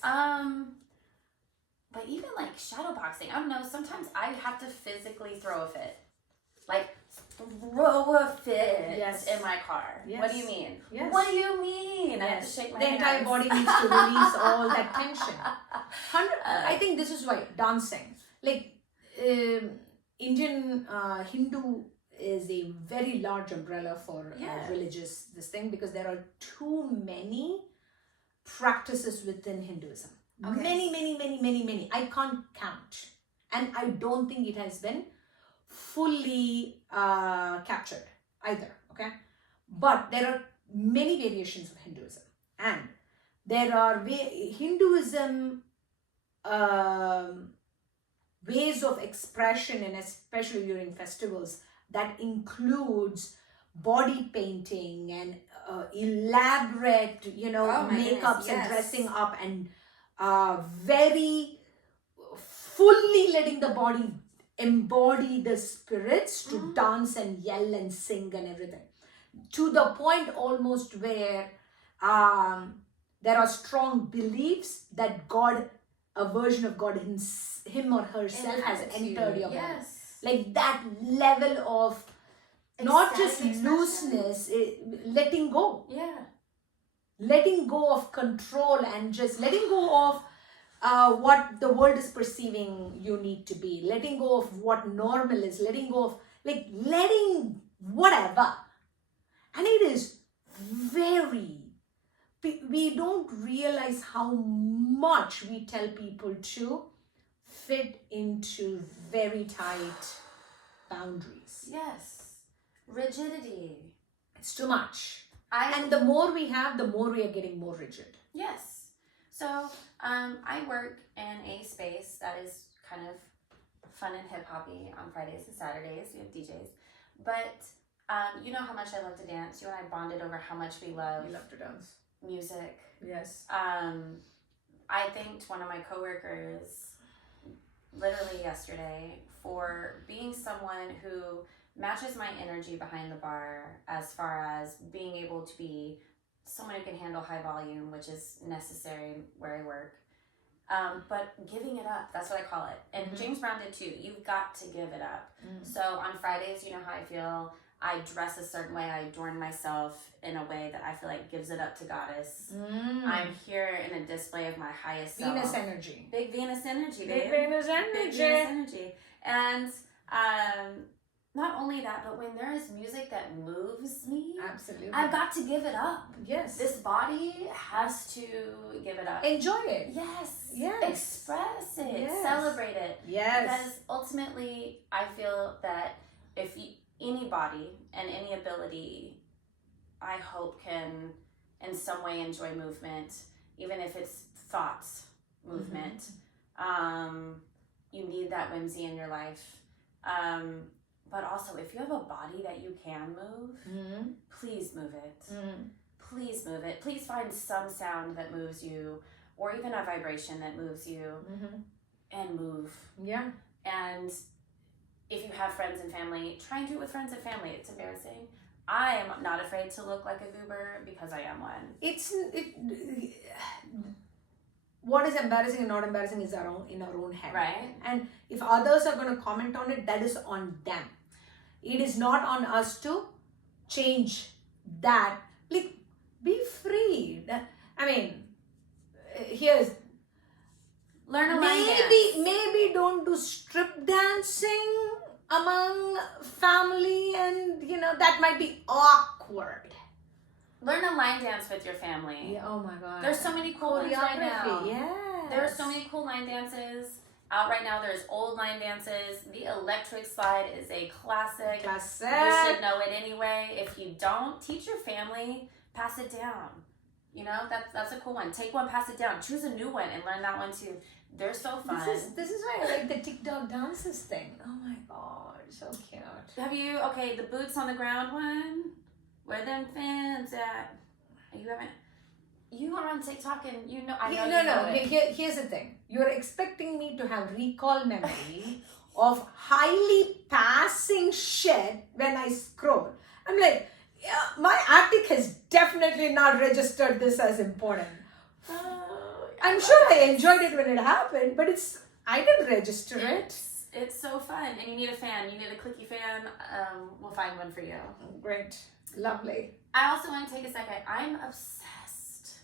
But even like shadow boxing, I don't know, sometimes I have to physically throw a fit. Like, throw a fit in my car. Yes. What do you mean? Yes. What do you mean? I have to shake my hands. The entire body needs to release all that tension. I think this is why dancing, like Indian Hindu is a very large umbrella for religious this thing, because there are too many practices within Hinduism. Okay. Many. I can't count. And I don't think it has been fully captured either. Okay. But there are many variations of Hinduism. And there are Hinduism ways of expression, and especially during festivals, that includes body painting and elaborate, makeups and dressing up, and very fully letting the body embody the spirits to dance and yell and sing and everything, to the point almost where there are strong beliefs that God, a version of God, him or herself has entered your body. Like that level of not just looseness, letting go. Letting go of control and just letting go of what the world is perceiving you need to be. Letting go of what normal is. Letting go of, like, letting whatever. And it is we don't realize how much we tell people to fit into very tight boundaries. Rigidity. It's too much. And the more we have, the more we are getting more rigid. Yes. So I work in a space that is kind of fun and hip hoppy on Fridays and Saturdays. We have DJs, but you know how much I love to dance. You and I bonded over how much we love to dance. music. Yes. I thanked one of my coworkers literally yesterday for being someone who matches my energy behind the bar as far as being able to be someone who can handle high volume, which is necessary where I work. But giving it up, that's what I call it. And James Brown did too. You've got to give it up. So on Fridays, you know how I feel. I dress a certain way. I adorn myself in a way that I feel like gives it up to Goddess. I'm here in a display of my highest self. Venus energy. Big Venus energy, babe. Big Venus energy. Big Venus energy. And not only that, but when there is music that moves me, Absolutely. I've got to give it up. Yes. This body has to give it up. Enjoy it. Yes. Yes. Express it. Yes. Celebrate it. Yes. Because ultimately, I feel that if anybody and any ability, I hope, can in some way enjoy movement, even if it's thoughts movement. You need that whimsy in your life. But also, if you have a body that you can move, please move it. Please move it. Please find some sound that moves you, or even a vibration that moves you, and move. Yeah. And if you have friends and family, try and do it with friends and family. It's embarrassing. I am not afraid to look like a goober because I am one. What is embarrassing and not embarrassing is in our own head. Right. And if others are going to comment on it, that is on them. It is not on us to change that. Like, be free. Here's learn a line dance. Maybe don't do strip dancing among family, and that might be awkward. Learn a line dance with your family. Yeah, oh my God. There's so many cool ones right now. Yes. There are so many cool line dances out right now. There's old line dances. The electric slide is a classic. You should know it anyway. If you don't, teach your family, pass it down. That's a cool one. Take one, pass it down. Choose a new one and learn that one too. They're so fun. This is why I like the TikTok dances thing. Oh my God, so cute. Have you, the boots on the ground one? Where them fans at? You are on TikTok and Here's the thing. You're expecting me to have recall memory of highly passing shit when I scroll. I'm like, yeah, my attic has definitely not registered this as important. I'm sure I enjoyed it when it happened, but I didn't register it. It's so fun. And you need a fan. You need a clicky fan. We'll find one for you. Great. Lovely. I also want to take a second. I'm obsessed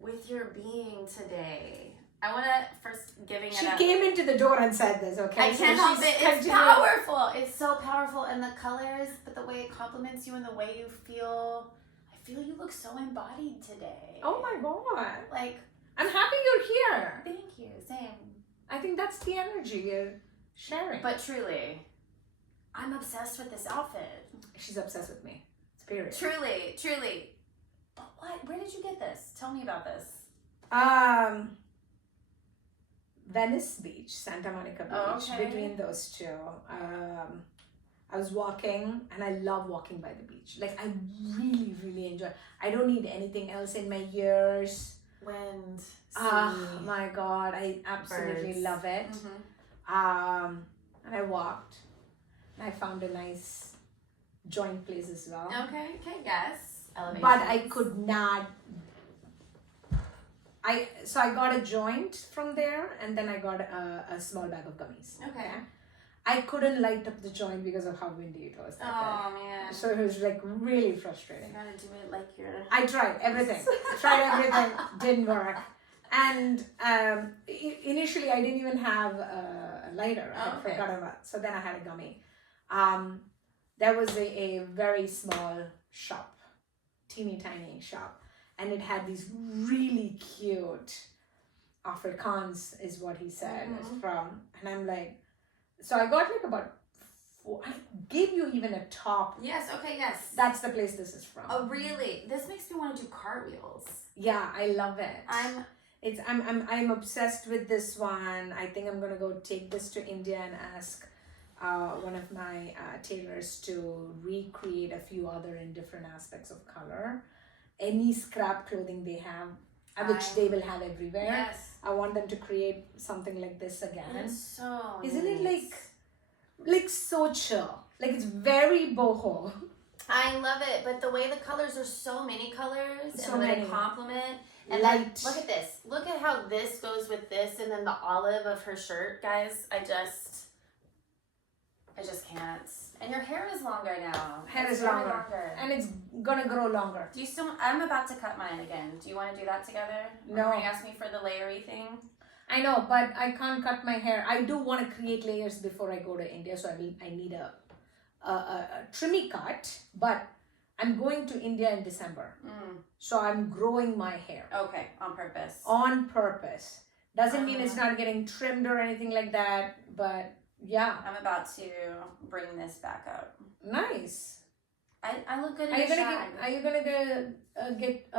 with your being today. I want to first giving it up. She came into the door and said this, okay? I can't help it. It's powerful. It's so powerful. And the colors, but the way it compliments you and the way you feel. I feel you look so embodied today. Oh my God. Like, I'm happy you're here. Thank you. Same. I think that's the energy we're sharing. But truly, I'm obsessed with this outfit. She's obsessed with me. Spirit. Truly. But what? Where did you get this? Tell me about this. Venice Beach, Santa Monica Beach. Okay. Between those two. I was walking, and I love walking by the beach. Like, I really, really enjoy. I don't need anything else in my ears. Wind, sea, Oh my God, I absolutely birds. love it. And I walked, and I found a nice joint place as well. Okay, yes. Elevations. But I could not. So I got a joint from there, and then I got a small bag of gummies. Okay. I couldn't light up the joint because of how windy it was that Oh day. man. So it was like really You frustrating. gotta do it like you're. I tried everything. Didn't work. And initially I didn't even have a lighter. I had forgotten about. So then I had a gummy. There was a very small shop, teeny tiny shop, and it had these really cute Afrikaans is what he said it's from, and I'm like, so I got like about I gave you even a top. Yes, okay, yes. That's the place this is from. Oh, really? This makes me want to do cartwheels. Yeah, I love it. I'm I'm obsessed with this one. I think I'm gonna go take this to India and ask one of my tailors to recreate a few other in different aspects of color. Any scrap clothing they have, which they will have everywhere. Yes. I want them to create something like this again. It's so Isn't nice. it like so chill? Like it's very boho. I love it, but the way the colors are so many colors So and the way many. they complement. And Light. then, look at this. Look at how this goes with this and then the olive of her shirt, guys. I just can't. And your hair is longer now. Hair It's is very longer. And it's gonna grow longer. Do you still? I'm about to cut mine again. Do you want to do that together? No. Or you ask me for the layery thing. I know, but I can't cut my hair. I do want to create layers before I go to India, so I need a trimmy cut. But I'm going to India in December, so I'm growing my hair. Okay, on purpose. On purpose. Doesn't mean it's not getting trimmed or anything like that, but yeah. I'm about to bring this back up. Nice. I look good in Are you a gonna shag. get? Are you gonna get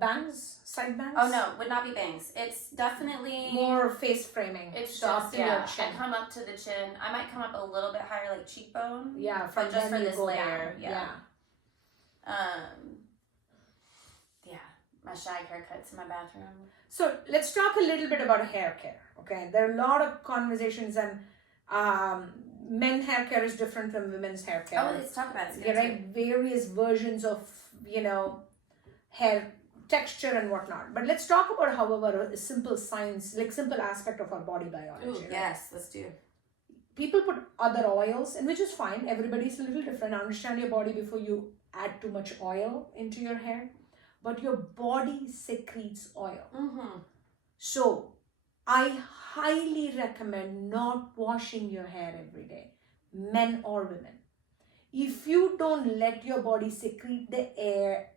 bangs, side bangs? Oh no, would not be bangs. It's definitely More face framing. It's so up just to your yeah. chin. I come up to the chin. I might come up a little bit higher, like cheekbone. Yeah, but just for then you this go layer. down. Yeah. Yeah. My shag haircuts in my bathroom. So let's talk a little bit about hair care. Okay, there are a lot of conversations, and men hair care is different from women's hair care. Oh, let's talk about it. There are various versions of hair texture and whatnot. But let's talk about, however, a simple science, like simple aspect of our body biology. Ooh, right? yes, let's do. People put other oils, and which is fine. Everybody's a little different. Understand your body before you add too much oil into your hair. But your body secretes oil. Mm-hmm. So I highly recommend not washing your hair every day, men or women. If you don't let your body secrete the air,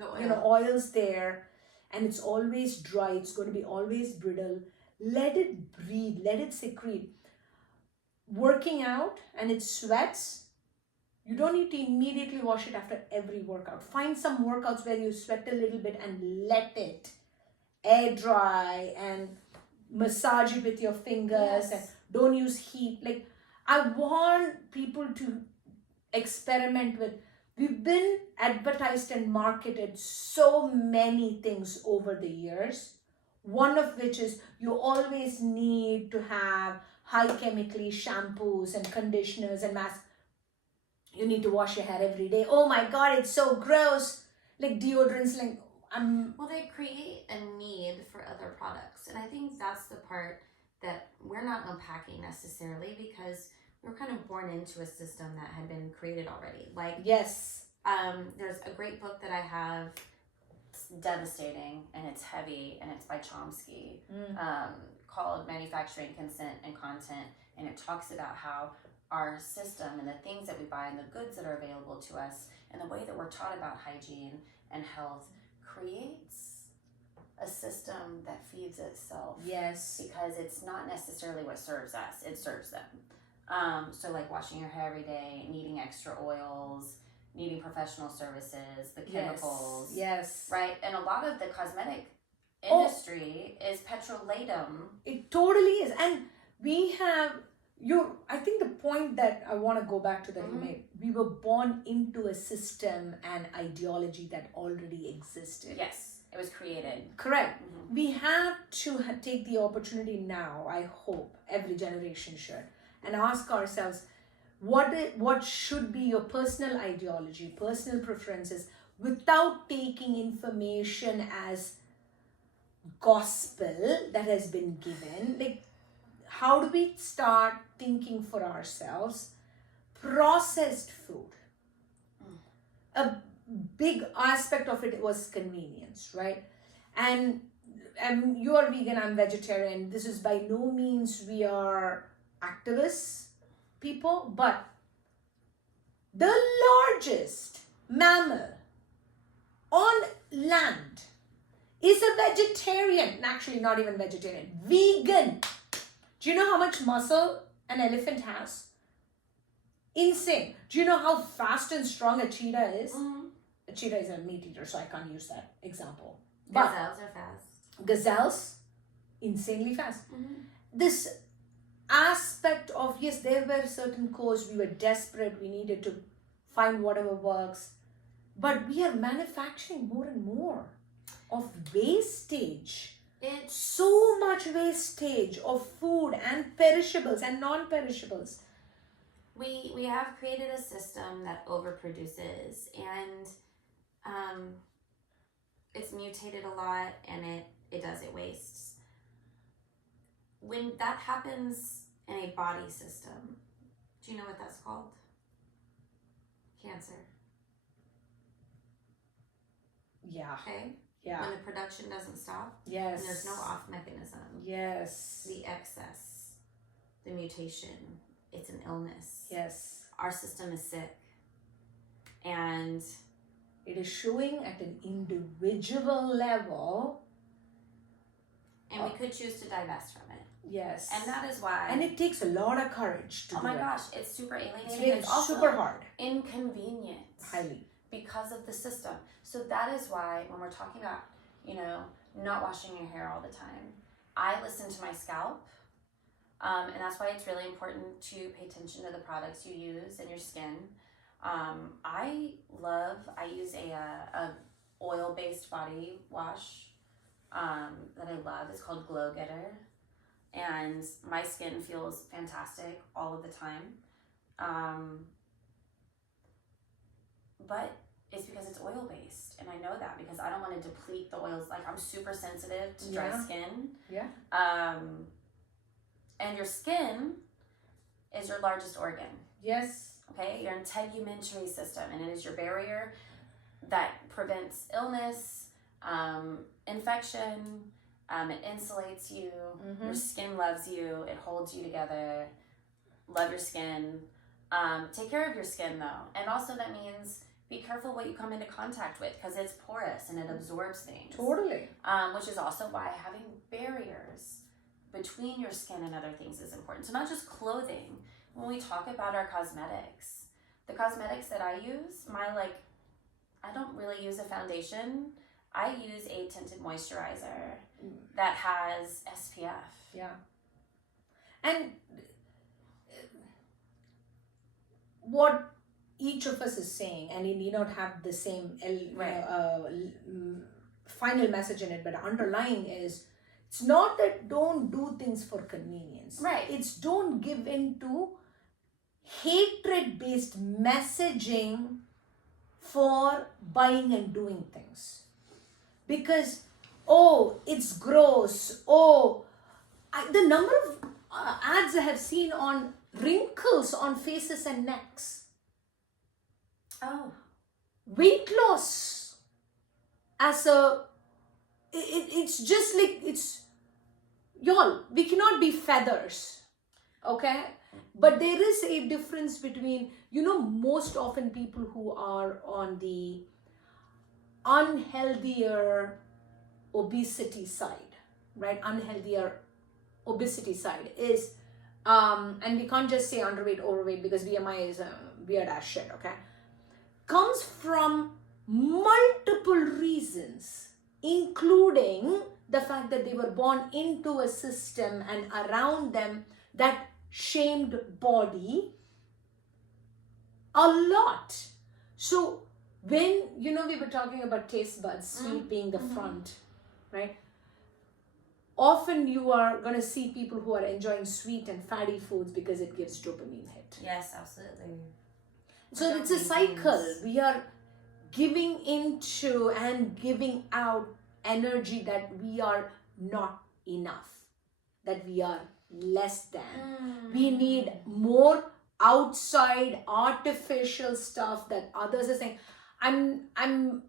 oils there, and it's always dry, it's going to be always brittle, let it breathe, let it secrete. Working out and it sweats, you don't need to immediately wash it after every workout. Find some workouts where you sweat a little bit and let it air dry and massage it with your fingers. Yes. And don't use heat. Like, I want people to experiment with. We've been advertised and marketed so many things over the years. One of which is you always need to have high chemically shampoos and conditioners and masks. You need to wash your hair every day. Oh my God, it's so gross. Like deodorants, like Well, they create a need for other products. And I think that's the part that we're not unpacking necessarily, because we're kind of born into a system that had been created already. Like, yes. There's a great book that I have. It's devastating and it's heavy and it's by Chomsky, called Manufacturing Consent and Content. And it talks about how our system and the things that we buy and the goods that are available to us and the way that we're taught about hygiene and health creates a system that feeds itself. Yes. Because it's not necessarily what serves us, it serves them. So like washing your hair every day, needing extra oils, needing professional services, the chemicals. Yes. Right? And a lot of the cosmetic industry is petrolatum. It totally is. And we have, I think the point that I want to go back to that you made, we were born into a system and ideology that already existed. Yes, it was created. Correct. Mm-hmm. We have to take the opportunity now, I hope, every generation should, and ask ourselves, what should be your personal ideology, personal preferences, without taking information as gospel that has been given. Like, how do we start thinking for ourselves? Processed food. A big aspect of it was convenience, right? And you are vegan, I'm vegetarian. This is by no means we are activists people, but the largest mammal on land is a vegetarian. Actually, not even vegetarian, vegan. Do you know how much muscle an elephant has? Insane. Do you know how fast and strong a cheetah is? Mm-hmm. A cheetah is a meat eater, so I can't use that example. But Gazelles are fast. gazelles, insanely fast. Mm-hmm. This aspect of, yes, there were certain cores, we were desperate, we needed to find whatever works, but we are manufacturing more and more of wastage. It's So much wastage of food and perishables and non-perishables. we have created a system that overproduces, and it's mutated a lot, and it wastes. When that happens in a body system, do you know what that's called? Cancer. Yeah. Okay? Yeah. When the production doesn't stop, Yes. and there's no off mechanism. Yes. The excess, the mutation, it's an illness. Yes. Our system is sick. And it is showing at an individual level. and we could choose to divest from it. Yes. And that is why. And it takes a lot of courage to oh do my it. gosh, it's super alienating. It's It's also super hard. inconvenient. Highly. Because of the system. So that is why when we're talking about, not washing your hair all the time, I listen to my scalp. And that's why it's really important to pay attention to the products you use and your skin. I use a oil-based body wash that I love. It's called Glow Getter. And my skin feels fantastic all of the time. But it's because it's oil-based, and I know that because I don't want to deplete the oils. Like, I'm super sensitive to dry skin. Yeah. And your skin is your largest organ. Yes. Okay? Your integumentary system, and it is your barrier that prevents illness, infection, it insulates you, your skin loves you, it holds you together. Love your skin. Take care of your skin, though. And also that means be careful what you come into contact with, because it's porous and it absorbs things. Totally. Which is also why having barriers between your skin and other things is important. So not just clothing. When we talk about our cosmetics, the cosmetics that I use, I don't really use a foundation. I use a tinted moisturizer that has SPF. Yeah. And what each of us is saying, and it need not have the same final message in it, but underlying is, it's not that don't do things for convenience. Right. It's don't give in to hatred-based messaging for buying and doing things. Because, it's gross. The number of ads I have seen on wrinkles on faces and necks. Oh. Weight loss as it's just like, y'all, we cannot be feathers, okay? But there is a difference between, most often people who are on the unhealthier obesity side, right? Unhealthier obesity side is, and we can't just say underweight, overweight, because BMI is weird ass shit, okay? Comes from multiple reasons, including the fact that they were born into a system and around them that shamed body a lot. So when, we were talking about taste buds, sweet being the front, right? Often you are going to see people who are enjoying sweet and fatty foods because it gives dopamine hit. Yes, absolutely. So it's a cycle. We are giving into and giving out energy that we are not enough, that we are less than. We need more outside artificial stuff that others are saying. I'm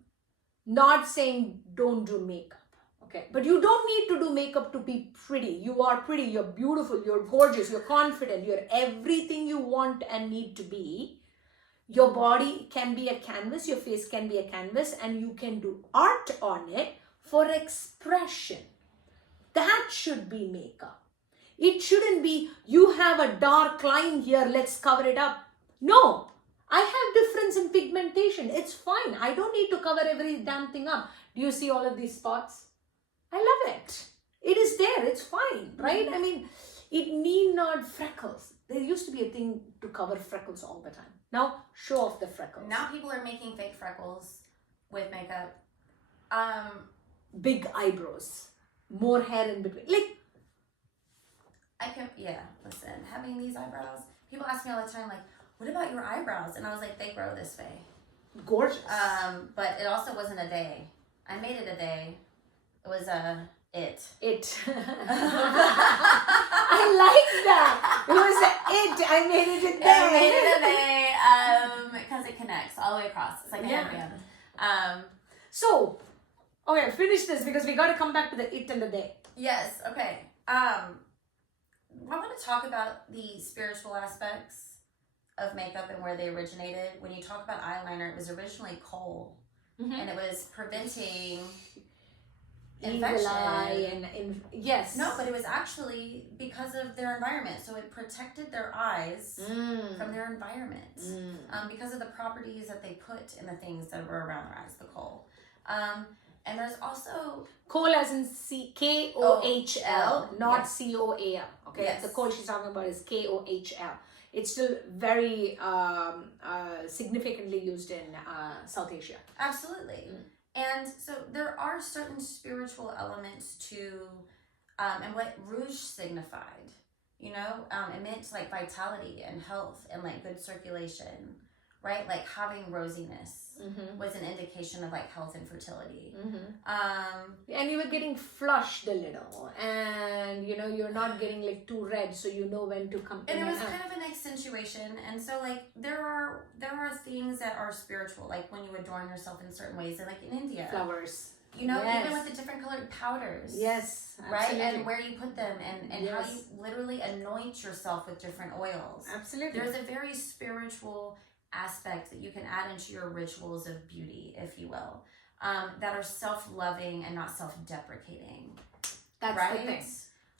not saying don't do makeup, okay? But you don't need to do makeup to be pretty. You are pretty, you're beautiful, you're gorgeous, you're confident, you're everything you want and need to be. Your body can be a canvas, your face can be a canvas, and you can do art on it for expression. That should be makeup. It shouldn't be, you have a dark line here, let's cover it up. No, I have difference in pigmentation. It's fine. I don't need to cover every damn thing up. Do you see all of these spots? I love it. It is there. It's fine, right? I mean, it need not freckles. There used to be a thing to cover freckles all the time. Now, show off the freckles. Now people are making fake freckles with makeup. Big eyebrows. More hair in between. Like, listen, having these eyebrows, people ask me all the time, like, what about your eyebrows? And I was like, they grow this way. Gorgeous. But it also wasn't a day. I made it a day. It was it. I like that. It was I made it a day. I made it a day because it connects all the way across. It's like a headband. So, okay, finish this because we got to come back to the it and the day. Yes, okay. I want to talk about the spiritual aspects of makeup and where they originated. When you talk about eyeliner, it was originally coal, and it was preventing infection. Evil eye yes. No, but it was actually because of their environment. So it protected their eyes from their environment because of the properties that they put in the things that were around their eyes, the coal. And there's also coal as in Kohl, not yes. Coal. Okay, Yes. the coal she's talking about is Kohl. It's still very significantly used in South Asia. Absolutely. And so there are certain spiritual elements to, and what rouge signified, it meant like vitality and health and like good circulation, right? Like having rosiness was an indication of like health and fertility. And you were getting flushed a little, and you're not getting like too red, so you know when to come. And it was kind of an accentuation, and so like there are things that are spiritual, like when you adorn yourself in certain ways, and like in India, flowers. Even with the different colored powders. Yes, absolutely. Right, and where you put them, and yes. how you literally anoint yourself with different oils. Absolutely. There's a very spiritual aspect that you can add into your rituals of beauty, if you will, that are self-loving and not self-deprecating. That's right? the thing.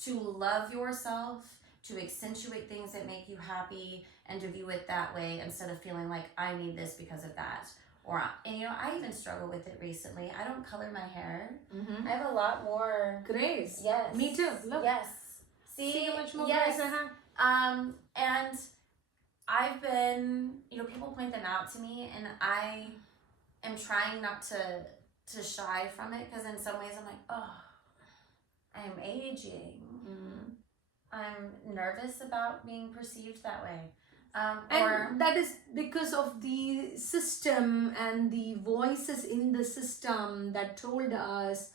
To love yourself, to accentuate things that make you happy, and to view it that way instead of feeling like I need this because of that. I even struggle with it recently. I don't color my hair. I have a lot more grace. Yes. Me too. Look. Yes. See how much more yes. grace I have. And I've been, people point them out to me, and I am trying not to shy from it, because in some ways I'm like, oh, I'm aging. I'm nervous about being perceived that way. And that is because of the system and the voices in the system that told us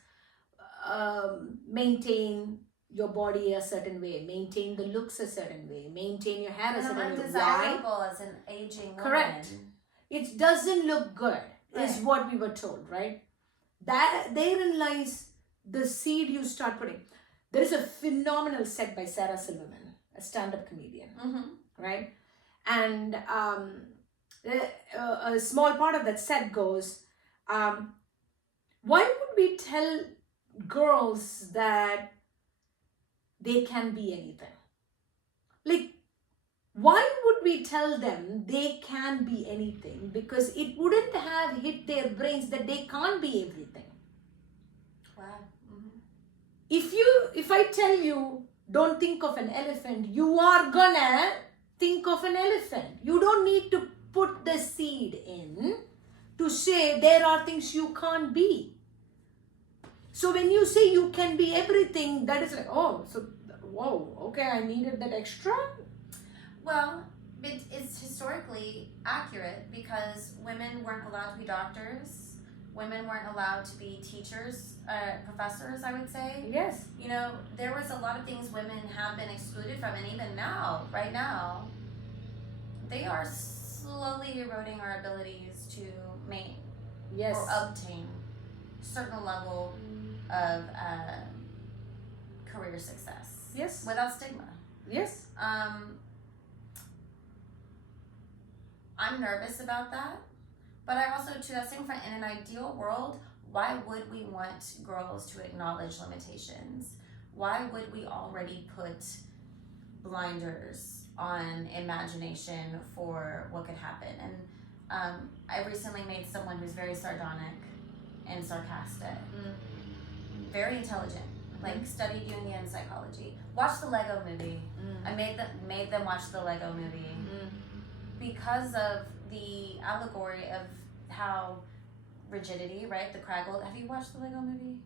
maintain your body a certain way, maintain the looks a certain way, maintain your hair a certain way. Undesirable as an aging woman. Correct. It doesn't look good, is what we were told, right? That therein lies the seed you start putting. There is a phenomenal set by Sarah Silverman, a stand-up comedian, right? And a small part of that set goes, why would we tell girls that they can be anything? Like, why would we tell them they can be anything? Because it wouldn't have hit their brains that they can't be everything. Wow. If I tell you, don't think of an elephant, you are gonna think of an elephant. You don't need to put the seed in to say there are things you can't be. So when you say you can be everything, that is like, oh, so, whoa, okay, I needed that extra. Well, it's historically accurate, because women weren't allowed to be doctors. Women weren't allowed to be teachers, professors, I would say. Yes. There was a lot of things women have been excluded from, and even now, right now, they are slowly eroding our abilities to make or obtain certain level of career success. Yes. Without stigma. Yes. I'm nervous about that. But I also, to that same point, in an ideal world, why would we want girls to acknowledge limitations? Why would we already put blinders on imagination for what could happen. And I recently made someone who's very sardonic and sarcastic, very intelligent, like studied Jungian psychology. Watch the Lego movie. I made them watch the Lego movie because of the allegory of how rigidity, right? The Craggle. Have you watched the Lego movie?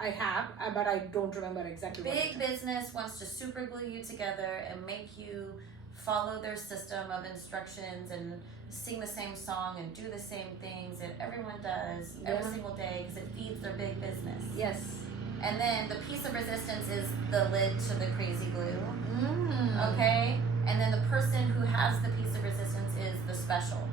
I have, but I don't remember exactly. Big business wants to super glue you together and make you follow their system of instructions and sing the same song and do the same things that everyone does every single day because it feeds their big business. Yes. And then the piece of resistance is the lid to the crazy glue. Okay? And then the person who has the piece of resistance is the special.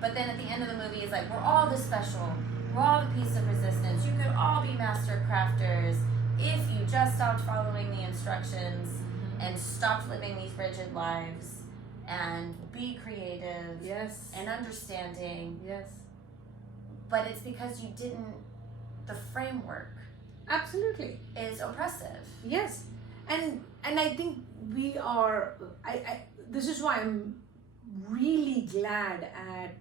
But then at the end of the movie, it's like, we're all the special. We're all the piece of resistance. You could all be master crafters if you just stopped following the instructions and stopped living these rigid lives and be creative and understanding. Yes. But it's because you didn't, the framework Absolutely. is oppressive. Yes. And I think we are, this is why I'm really glad at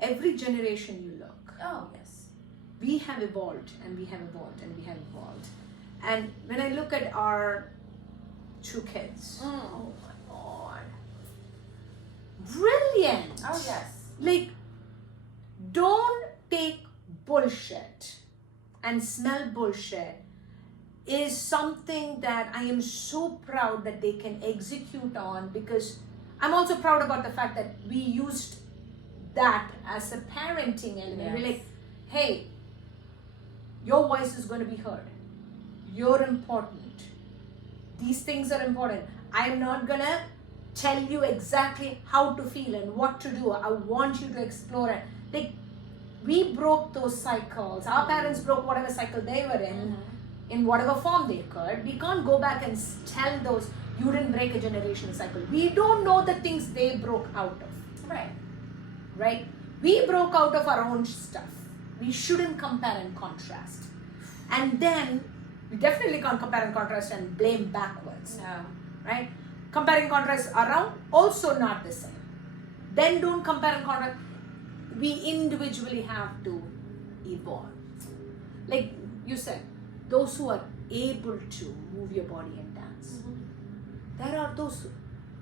every generation you look. Oh, yes. We have evolved and we have evolved and we have evolved. And when I look at our two kids, oh my God, brilliant. Oh, yes. Like, don't take bullshit and smell bullshit is something that I am so proud that they can execute on, because I'm also proud about the fact that we used that as a parenting element. We're like, hey, your voice is going to be heard. You're important. These things are important. I'm not going to tell you exactly how to feel and what to do. I want you to explore it. Like, we broke those cycles. Our parents broke whatever cycle they were in whatever form they could. We can't go back and tell those, you didn't break a generational cycle. We don't know the things they broke out of. Right? We broke out of our own stuff. We shouldn't compare and contrast. And then, we definitely can't compare and contrast and blame backwards. No. Right? Compare and contrast around, also not the same. Then don't compare and contrast. We individually have to evolve. Like you said, those who are able to move your body and dance. There are those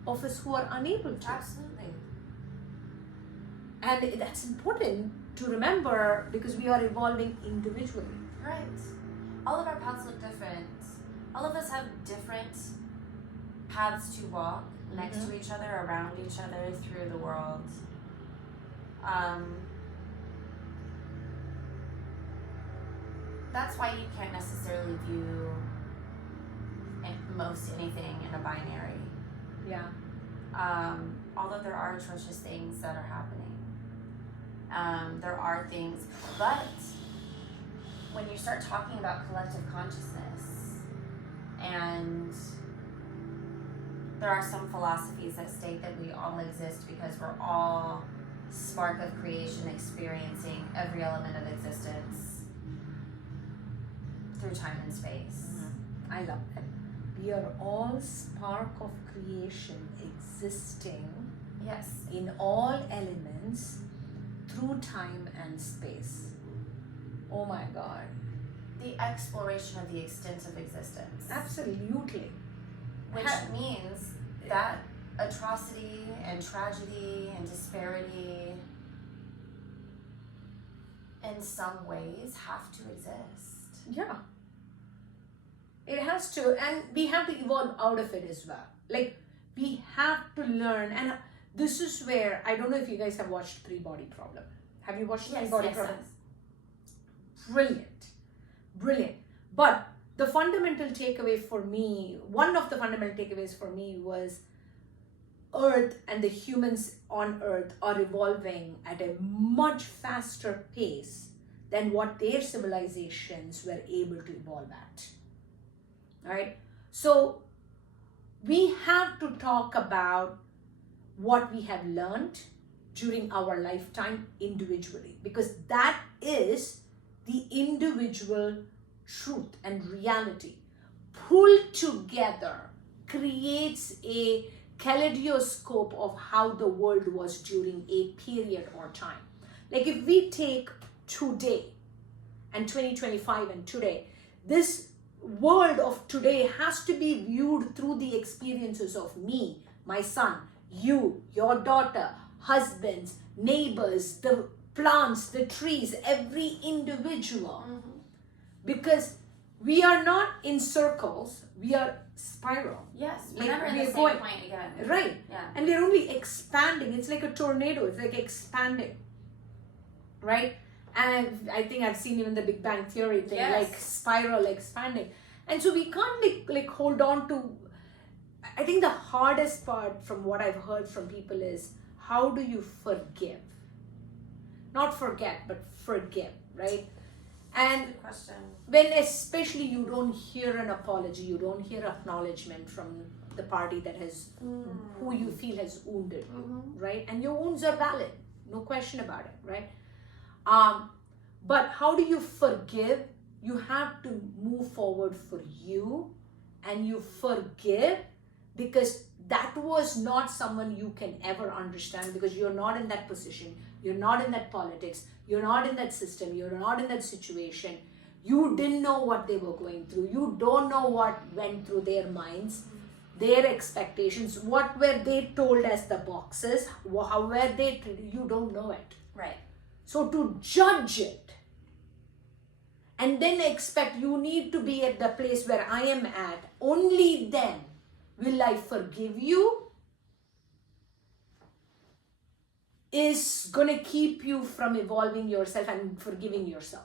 of us who are unable to. Absolutely. And that's important to remember because we are evolving individually. Right. All of our paths look different. All of us have different paths to walk next to each other, around each other, through the world. That's why you can't necessarily view most anything in a binary. Yeah. Although there are atrocious things that are happening. There are things, but when you start talking about collective consciousness, and there are some philosophies that state that we all exist because we're all spark of creation experiencing every element of existence through time and space. I love that. We are all spark of creation existing in all elements through time and space. Oh my God. The exploration of the extent of existence. Absolutely. Which means that atrocity and tragedy and disparity in some ways have to exist. Yeah. It has to, and we have to evolve out of it as well. Like, we have to learn, and this is where, I don't know if you guys have watched Three Body Problem. Have you watched Three Body Problem? Brilliant. But the fundamental takeaway for me, one of the fundamental takeaways for me was Earth and the humans on Earth are evolving at a much faster pace than what their civilizations were able to evolve at. All right? So we have to talk about what we have learned during our lifetime individually, because that is the individual truth and reality pulled together creates a kaleidoscope of how the world was during a period or time. Like if we take today and 2025 and today, this world of today has to be viewed through the experiences of me, my son, you, your daughter, husbands, neighbors, the plants, the trees, every individual. Because we are not in circles, we are spiral. Yes, Like, we're never in we're the same going- point again. Right. Yeah. And we're only expanding. It's like a tornado. It's like expanding. Right? And I think I've seen even the Big Bang Theory thing, Yes. like spiral expanding. And so we can't like hold on to. I think the hardest part from what I've heard from people is, how do you forgive? Not forget, but forgive, right? And Good question. when especially you don't hear an apology, you don't hear acknowledgement from the party that has, who you feel has wounded you, right? And your wounds are valid, no question about it, right? But how do you forgive? You have to move forward for you, and you forgive because that was not someone you can ever understand, because you're not in that position, you're not in that politics, you're not in that system, you're not in that situation. You didn't know what they were going through. You don't know what went through their minds, their expectations, what were they told as the boxes, how were they treated. You don't know it. Right. So to judge it and then expect you need to be at the place where I am at, only then will I forgive you, is going to keep you from evolving yourself and forgiving yourself.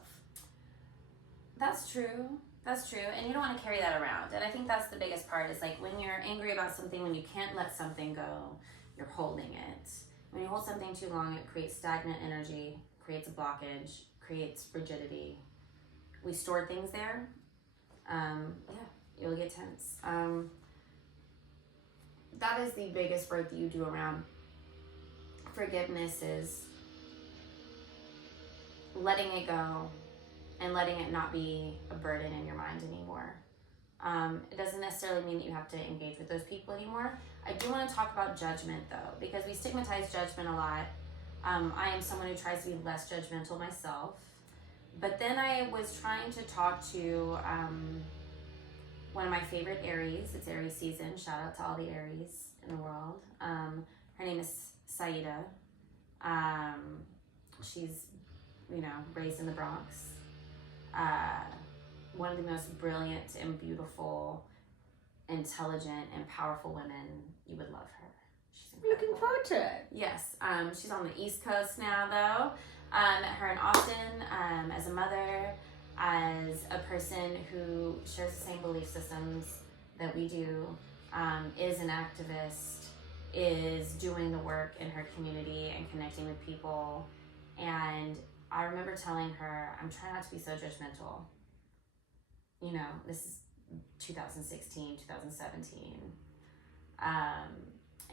That's true. That's true. And you don't want to carry that around. And I think that's the biggest part, is like when you're angry about something, when you can't let something go, you're holding it. When you hold something too long, it creates stagnant energy, creates a blockage, creates rigidity. We store things there. You'll get tense. That is the biggest work that you do around forgiveness, is letting it go and letting it not be a burden in your mind anymore. It doesn't necessarily mean that you have to engage with those people anymore. I do want to talk about judgment though, because we stigmatize judgment a lot. I am someone who tries to be less judgmental myself. But then I was trying to talk to one of my favorite Aries. It's Aries season. Shout out to all the Aries in the world. Her name is Saida. She's, raised in the Bronx. One of the most brilliant and beautiful, intelligent, and powerful women. You would love her. She's incredible. Looking forward to it. Yes. She's on the East Coast now, though. Met her in Austin as a mother, as a person who shares the same belief systems that we do, is an activist, is doing the work in her community and connecting with people. And I remember telling her, I'm trying not to be so judgmental. This is 2016, 2017.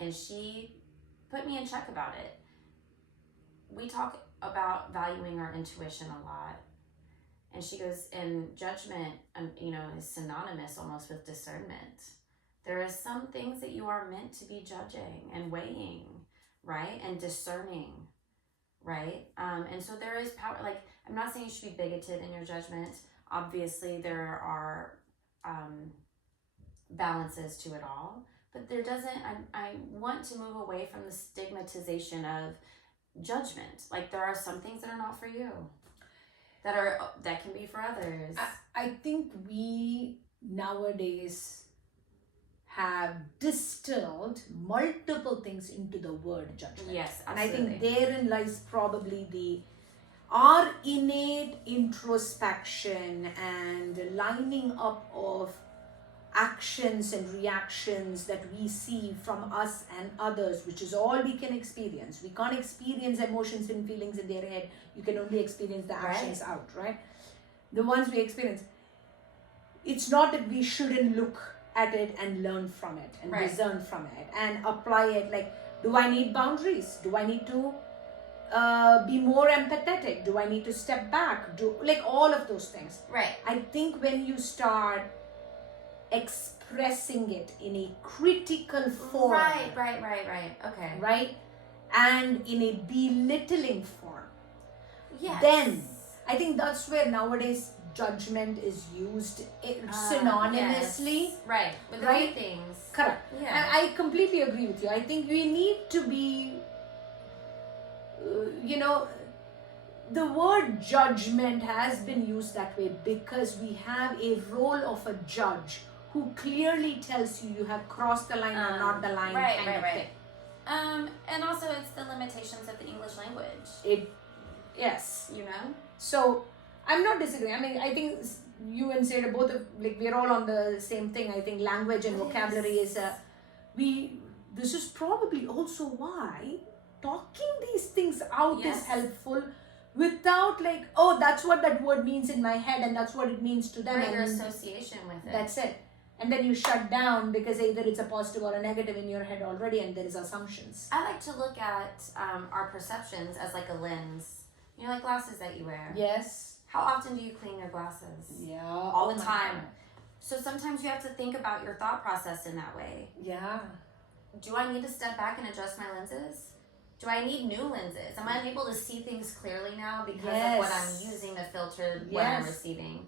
And she put me in check about it. We talk about valuing our intuition a lot. And she goes, and judgment, is synonymous almost with discernment. There are some things that you are meant to be judging and weighing, right? And discerning, right? And so there is power. Like, I'm not saying you should be bigoted in your judgment. Obviously, there are balances to it all. But there doesn't, I want to move away from the stigmatization of judgment. Like, there are some things that are not for you, that can be for others. I think we nowadays have distilled multiple things into the word judgment. Yes, and I absolutely. think therein lies probably our innate introspection and lining up of actions and reactions that we see from us and others, which is all we can experience. We can't experience emotions and feelings in their head. You can only experience the actions out, right? The ones we experience. It's not that we shouldn't look at it and learn from it and discern from it and apply it. Like, do I need boundaries? Do I need to be more empathetic? Do I need to step back? All of those things. Right. I think when you start expressing it in a critical form. Right. Okay. Right? And in a belittling form. Yes. Then I think that's where nowadays judgment is used synonymously. Yes. Right. With Right? the things. Correct. Yeah. I completely agree with you. I think we need to be, the word judgment has been used that way because we have a role of a judge who clearly tells you have crossed the line or not the line kind of thing. And also it's the limitations of the English language. Yes. So I'm not disagreeing. I mean, I think you and Sarah both we're all on the same thing. I think language and vocabulary is this is probably also why talking these things out is helpful without that's what that word means in my head and that's what it means to them. Right, your association with it. That's it. And then you shut down because either it's a positive or a negative in your head already and there is assumptions. I like to look at our perceptions as like a lens. Like glasses that you wear. Yes. How often do you clean your glasses? Yeah. All the time. God. So sometimes you have to think about your thought process in that way. Yeah. Do I need to step back and adjust my lenses? Do I need new lenses? Am I unable to see things clearly now because of what I'm using to filter what I'm receiving?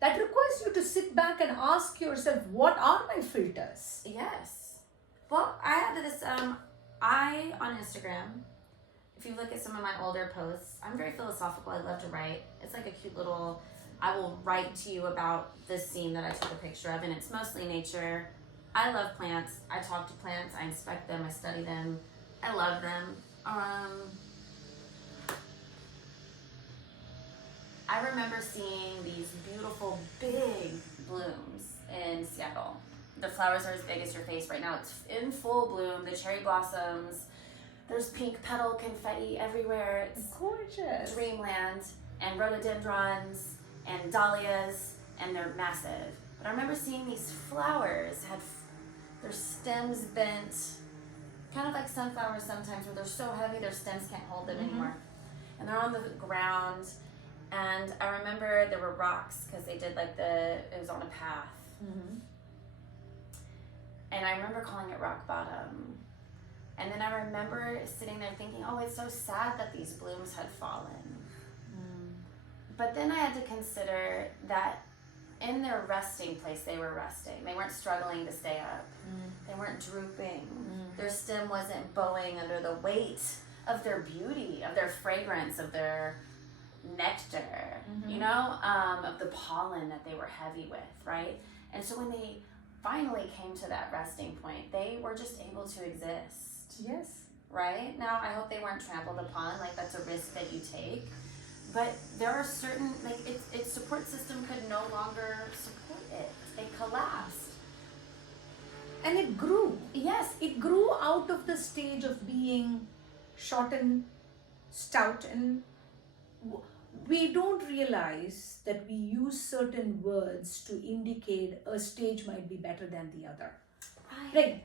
That requires you to sit back and ask yourself, what are my filters? Yes. Well, I had this, on Instagram, if you look at some of my older posts, I'm very philosophical. I love to write. It's like a cute little, I will write to you about this scene that I took a picture of, and it's mostly nature. I love plants. I talk to plants. I inspect them. I study them. I love them. I remember seeing these beautiful big blooms in Seattle. The flowers are as big as your face right now. It's in full bloom. The cherry blossoms. There's pink petal confetti everywhere. It's gorgeous. Dreamland. And rhododendrons and dahlias, and they're massive. But I remember seeing these flowers had their stems bent, kind of like sunflowers sometimes, where they're so heavy their stems can't hold them anymore. And they're on the ground. And I remember there were rocks because they did it was on a path. And I remember calling it rock bottom. And then I remember sitting there thinking, oh, it's so sad that these blooms had fallen. But then I had to consider that in their resting place, they were resting. They weren't struggling to stay up. They weren't drooping. Their stem wasn't bowing under the weight of their beauty, of their fragrance, of their nectar, of the pollen that they were heavy with, right? And so when they finally came to that resting point, they were just able to exist. Yes. Right? Now, I hope they weren't trampled upon, that's a risk that you take. But there are certain, its support system could no longer support it. It collapsed. And it grew. Yes. It grew out of the stage of being short and stout, and we don't realize that we use certain words to indicate a stage might be better than the other. Right.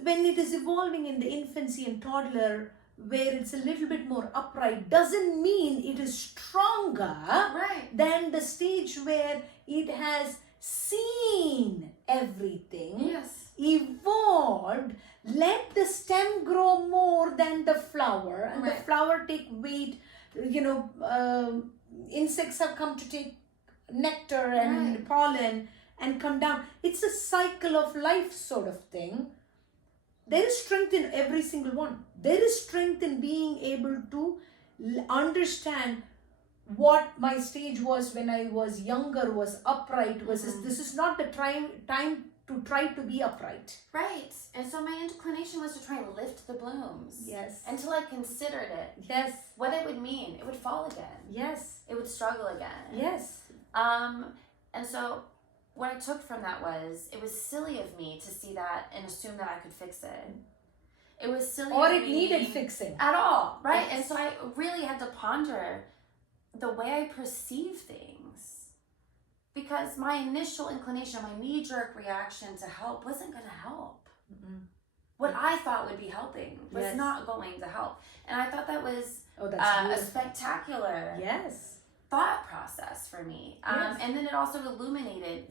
When it is evolving in the infancy and toddler, where it's a little bit more upright, doesn't mean it is stronger than the stage where it has seen everything, evolved, let the stem grow more than the flower, and the flower take weight. Insects have come to take nectar and pollen and come down. It's a cycle of life sort of thing. There is strength in every single one. There is strength in being able to understand what my stage was when I was younger, was upright, this is not the time to try to be upright. Right. And so my inclination was to try and lift the blooms. Yes. Until I considered it. Yes. What it would mean. It would fall again. Yes. It would struggle again. Yes. And so what I took from that was, it was silly of me to see that and assume that I could fix it. It was silly or of it me needed fixing. at all, right? Yes. And so I really had to ponder the way I perceive things. Because my initial inclination, my knee-jerk reaction to help wasn't going to help. What I thought would be helping was not going to help. And I thought that was that's a spectacular thought process for me. Yes. And then it also illuminated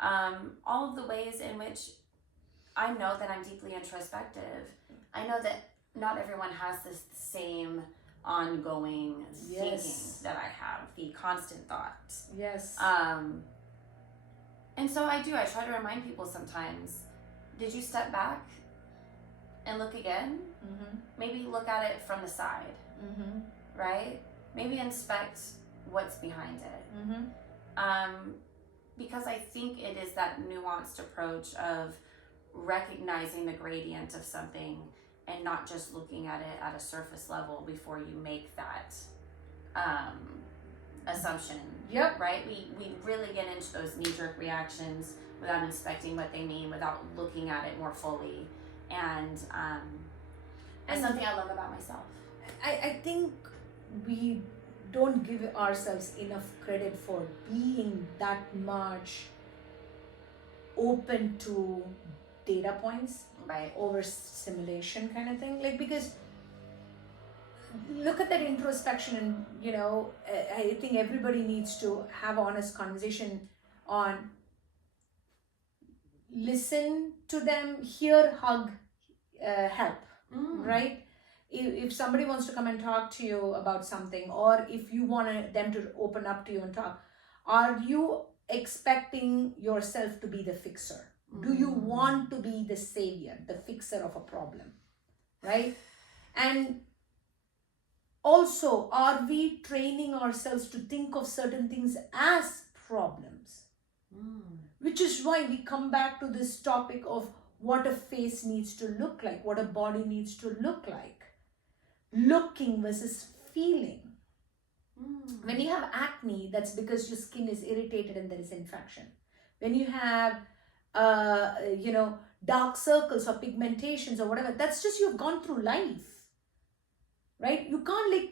all of the ways in which I know that I'm deeply introspective. I know that not everyone has this same ongoing thinking that I have, the constant thoughts. Yes. And so I try to remind people sometimes, did you step back and look again? Mm-hmm. Maybe look at it from the side, Mm-hmm. right? Maybe inspect what's behind it. Mm-hmm. Because I think it is that nuanced approach of recognizing the gradient of something and not just looking at it at a surface level before you make that assumption. Yep. Right? We really get into those knee-jerk reactions without inspecting what they mean, without looking at it more fully. And that's something I love about myself. I think we don't give ourselves enough credit for being that much open to data points, Right. overstimulation kind of thing. Like, because look at that introspection, and I think everybody needs to have honest conversation on listen to them, hear, hug, help. Right? If somebody wants to come and talk to you about something, or if you want them to open up to you and talk, are you expecting yourself to be the fixer? Do you want to be the savior, the fixer of a problem? Right? And also, are we training ourselves to think of certain things as problems? Which is why we come back to this topic of what a face needs to look like, what a body needs to look like. Looking versus feeling. When you have acne, that's because your skin is irritated and there is infection. When you have, dark circles or pigmentations or whatever, that's just you've gone through life. Right? You can't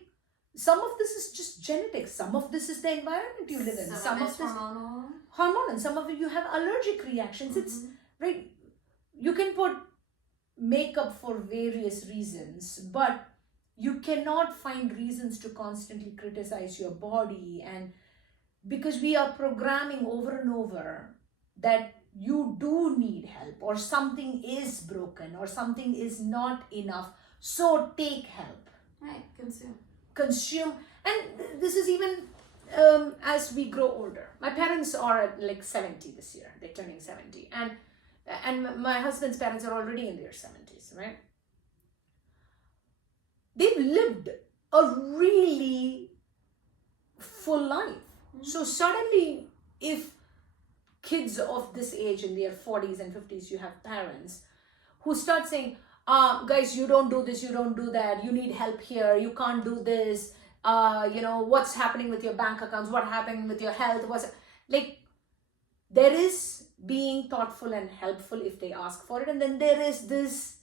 some of this is just genetics. Some of this is the environment you live in. Some of this hormonal. And some of it you have allergic reactions. It's right. You can put makeup for various reasons, but you cannot find reasons to constantly criticize your body, and because we are programming over and over that you do need help, or something is broken, or something is not enough, so take help. Right, Consume. And this is even as we grow older. My parents are at 70 this year. They're turning 70. And my husband's parents are already in their 70s, right? They've lived a really full life. So suddenly, if kids of this age in their 40s and 50s, you have parents who start saying, guys, you don't do this, you don't do that, you need help here, you can't do this, what's happening with your bank accounts, what happening with your health, there is being thoughtful and helpful if they ask for it, and then there is this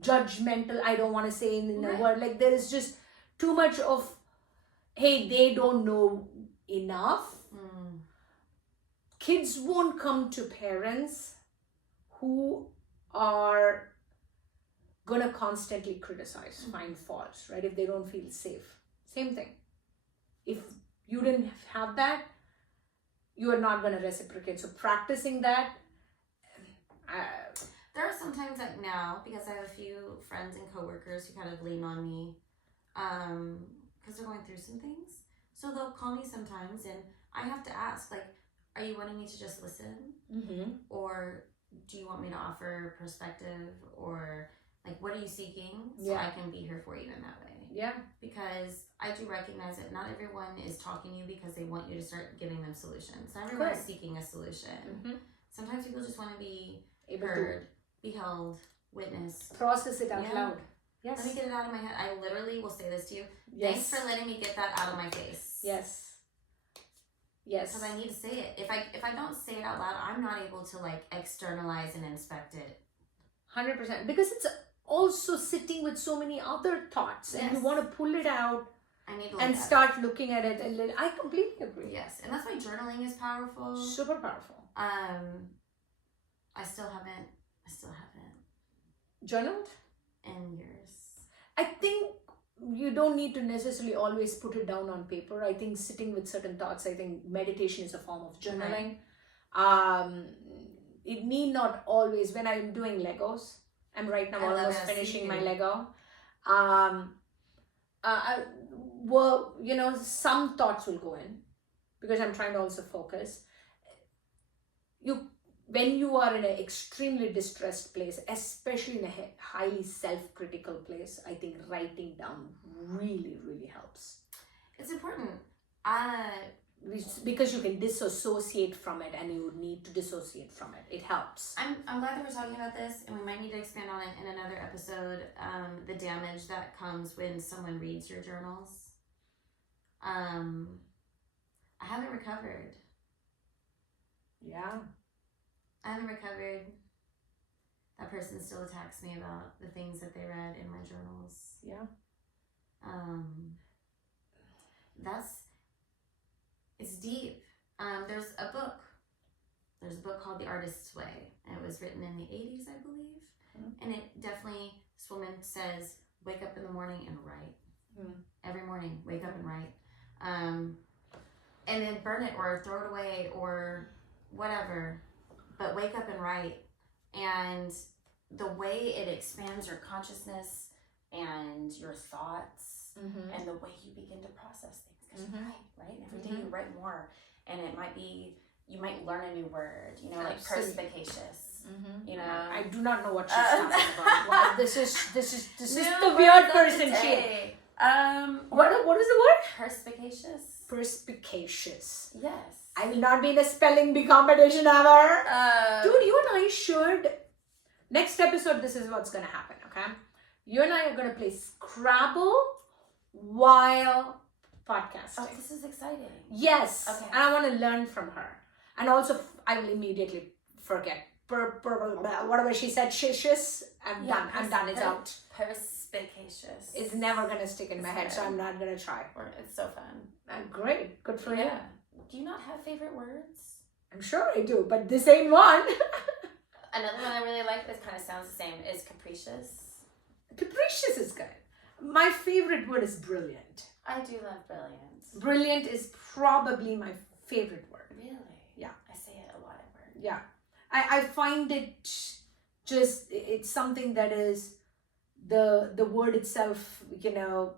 judgmental, I don't want to say in the word, there is just too much of, hey, they don't know enough. Kids won't come to parents who are gonna constantly criticize, find faults, right? If they don't feel safe. Same thing. If you didn't have that, you are not gonna reciprocate. So practicing that. There are sometimes now, because I have a few friends and coworkers who kind of lean on me, because they're going through some things. So they'll call me sometimes, and I have to ask, are you wanting me to just listen? Or do you want me to offer perspective? Or what are you seeking? So I can be here for you in that way. Yeah. Because I do recognize that not everyone is talking to you because they want you to start giving them solutions. Not everyone is seeking a solution. Sometimes people just want to be heard, be held, witnessed. Process it out loud. Yes. Let me get it out of my head. I literally will say this to you. Yes. Thanks for letting me get that out of my face. Yes. Yes. Because I need to say it. If I don't say it out loud, I'm not able to externalize and inspect it. 100%. Because it's also sitting with so many other thoughts, and you want to pull it out and start looking at it. And I completely agree. Yes, and that's why journaling is powerful. Super powerful. I still haven't journaled in years. I think you don't need to necessarily always put it down on paper. I think sitting with certain thoughts, I think meditation is a form of journaling. It need not always, when I'm doing Legos, I'm right now almost finishing my Lego. Well, you know, some thoughts will go in because I'm trying to also focus. When you are in an extremely distressed place, especially in a highly self-critical place, I think writing down really, really helps. It's important. Because you can disassociate from it, and you need to dissociate from it. It helps. I'm glad that we're talking about this, and we might need to expand on it in another episode. The damage that comes when someone reads your journals. I haven't recovered. Yeah. I haven't recovered. That person still attacks me about the things that they read in my journals. Yeah. It's deep. There's a book called The Artist's Way, and it was written in the 80s, I believe. And it definitely, this woman says, wake up in the morning and write. Every morning, wake up and write. And then burn it or throw it away or whatever. But wake up and write. And the way it expands your consciousness and your thoughts and the way you begin to process things. Because you write, right? And every day you write more. And it might be, you might learn a new word, you know, like perspicacious. You know? I do not know what she's talking about. Wow, this is the weird person she. What is the word? Perspicacious. Perspicacious. Yes. I will not be in a spelling bee competition ever. Dude, you and I should. Next episode, this is what's going to happen, okay? You and I are going to play Scrabble while podcasting. Oh, this is exciting. Yes. Okay. And I want to learn from her. And also, I will immediately forget. Whatever she said, shishis. I'm done. It's out. Perspicacious. It's never going to stick in my head, so I'm not going to try. It's so fun. Great. Good for you. Do you not have favorite words? I'm sure I do, but this ain't one. Another one I really like that kind of sounds the same is capricious. Capricious is good. My favorite word is brilliant. I do love brilliant. Brilliant is probably my favorite word. Really? Yeah. I say it a lot at work. Yeah. I find it just, it's something that is, the word itself, you know,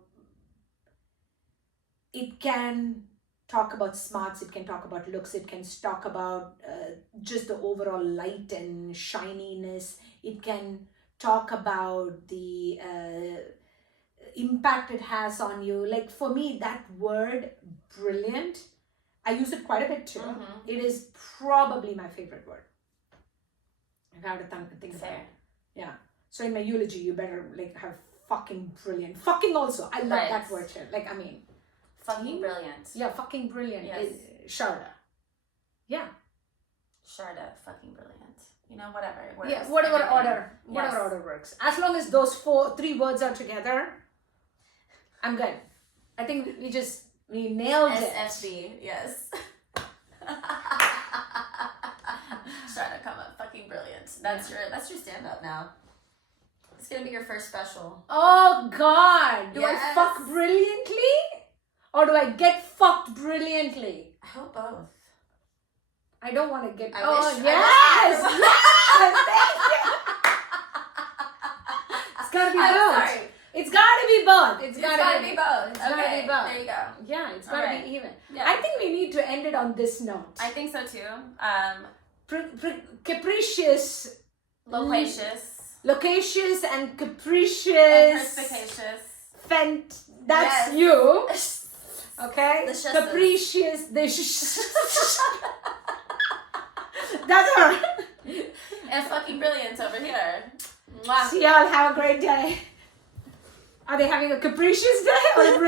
it can talk about smarts, it can talk about looks, it can talk about just the overall light and shininess. It can talk about the impact it has on you. Like for me, that word, brilliant, I use it quite a bit too. It is probably my favorite word. I have to think about it. Yeah. So in my eulogy, you better like have fucking brilliant. Fucking also. I love that word too. Like, I mean. Fucking brilliant. Yeah, fucking brilliant. Yes. Sharda. Yeah. Sharda, fucking brilliant. You know, whatever it works. Yeah, whatever order works. As long as those 3 words are together, I'm good. I think we nailed it. SFB, yes. Sharda, come up, fucking brilliant. That's your stand-up now. It's gonna be your first special. Oh God! Do I fuck brilliantly? Or do I get fucked brilliantly? I hope both. I don't want to get. Yes! Yes! Thank you! It's gotta be both. Sorry. It's gotta be both. It's gotta be both. It's gotta be both. There you go. Yeah, it's gotta be even. Yeah. I think we need to end it on this note. I think so too. Capricious. Loquacious. And capricious. And perspicacious. That's you. Okay? The Capricious. That's her. And fucking brilliant over here. Mwah. See y'all. Have a great day. Are they having a capricious day or a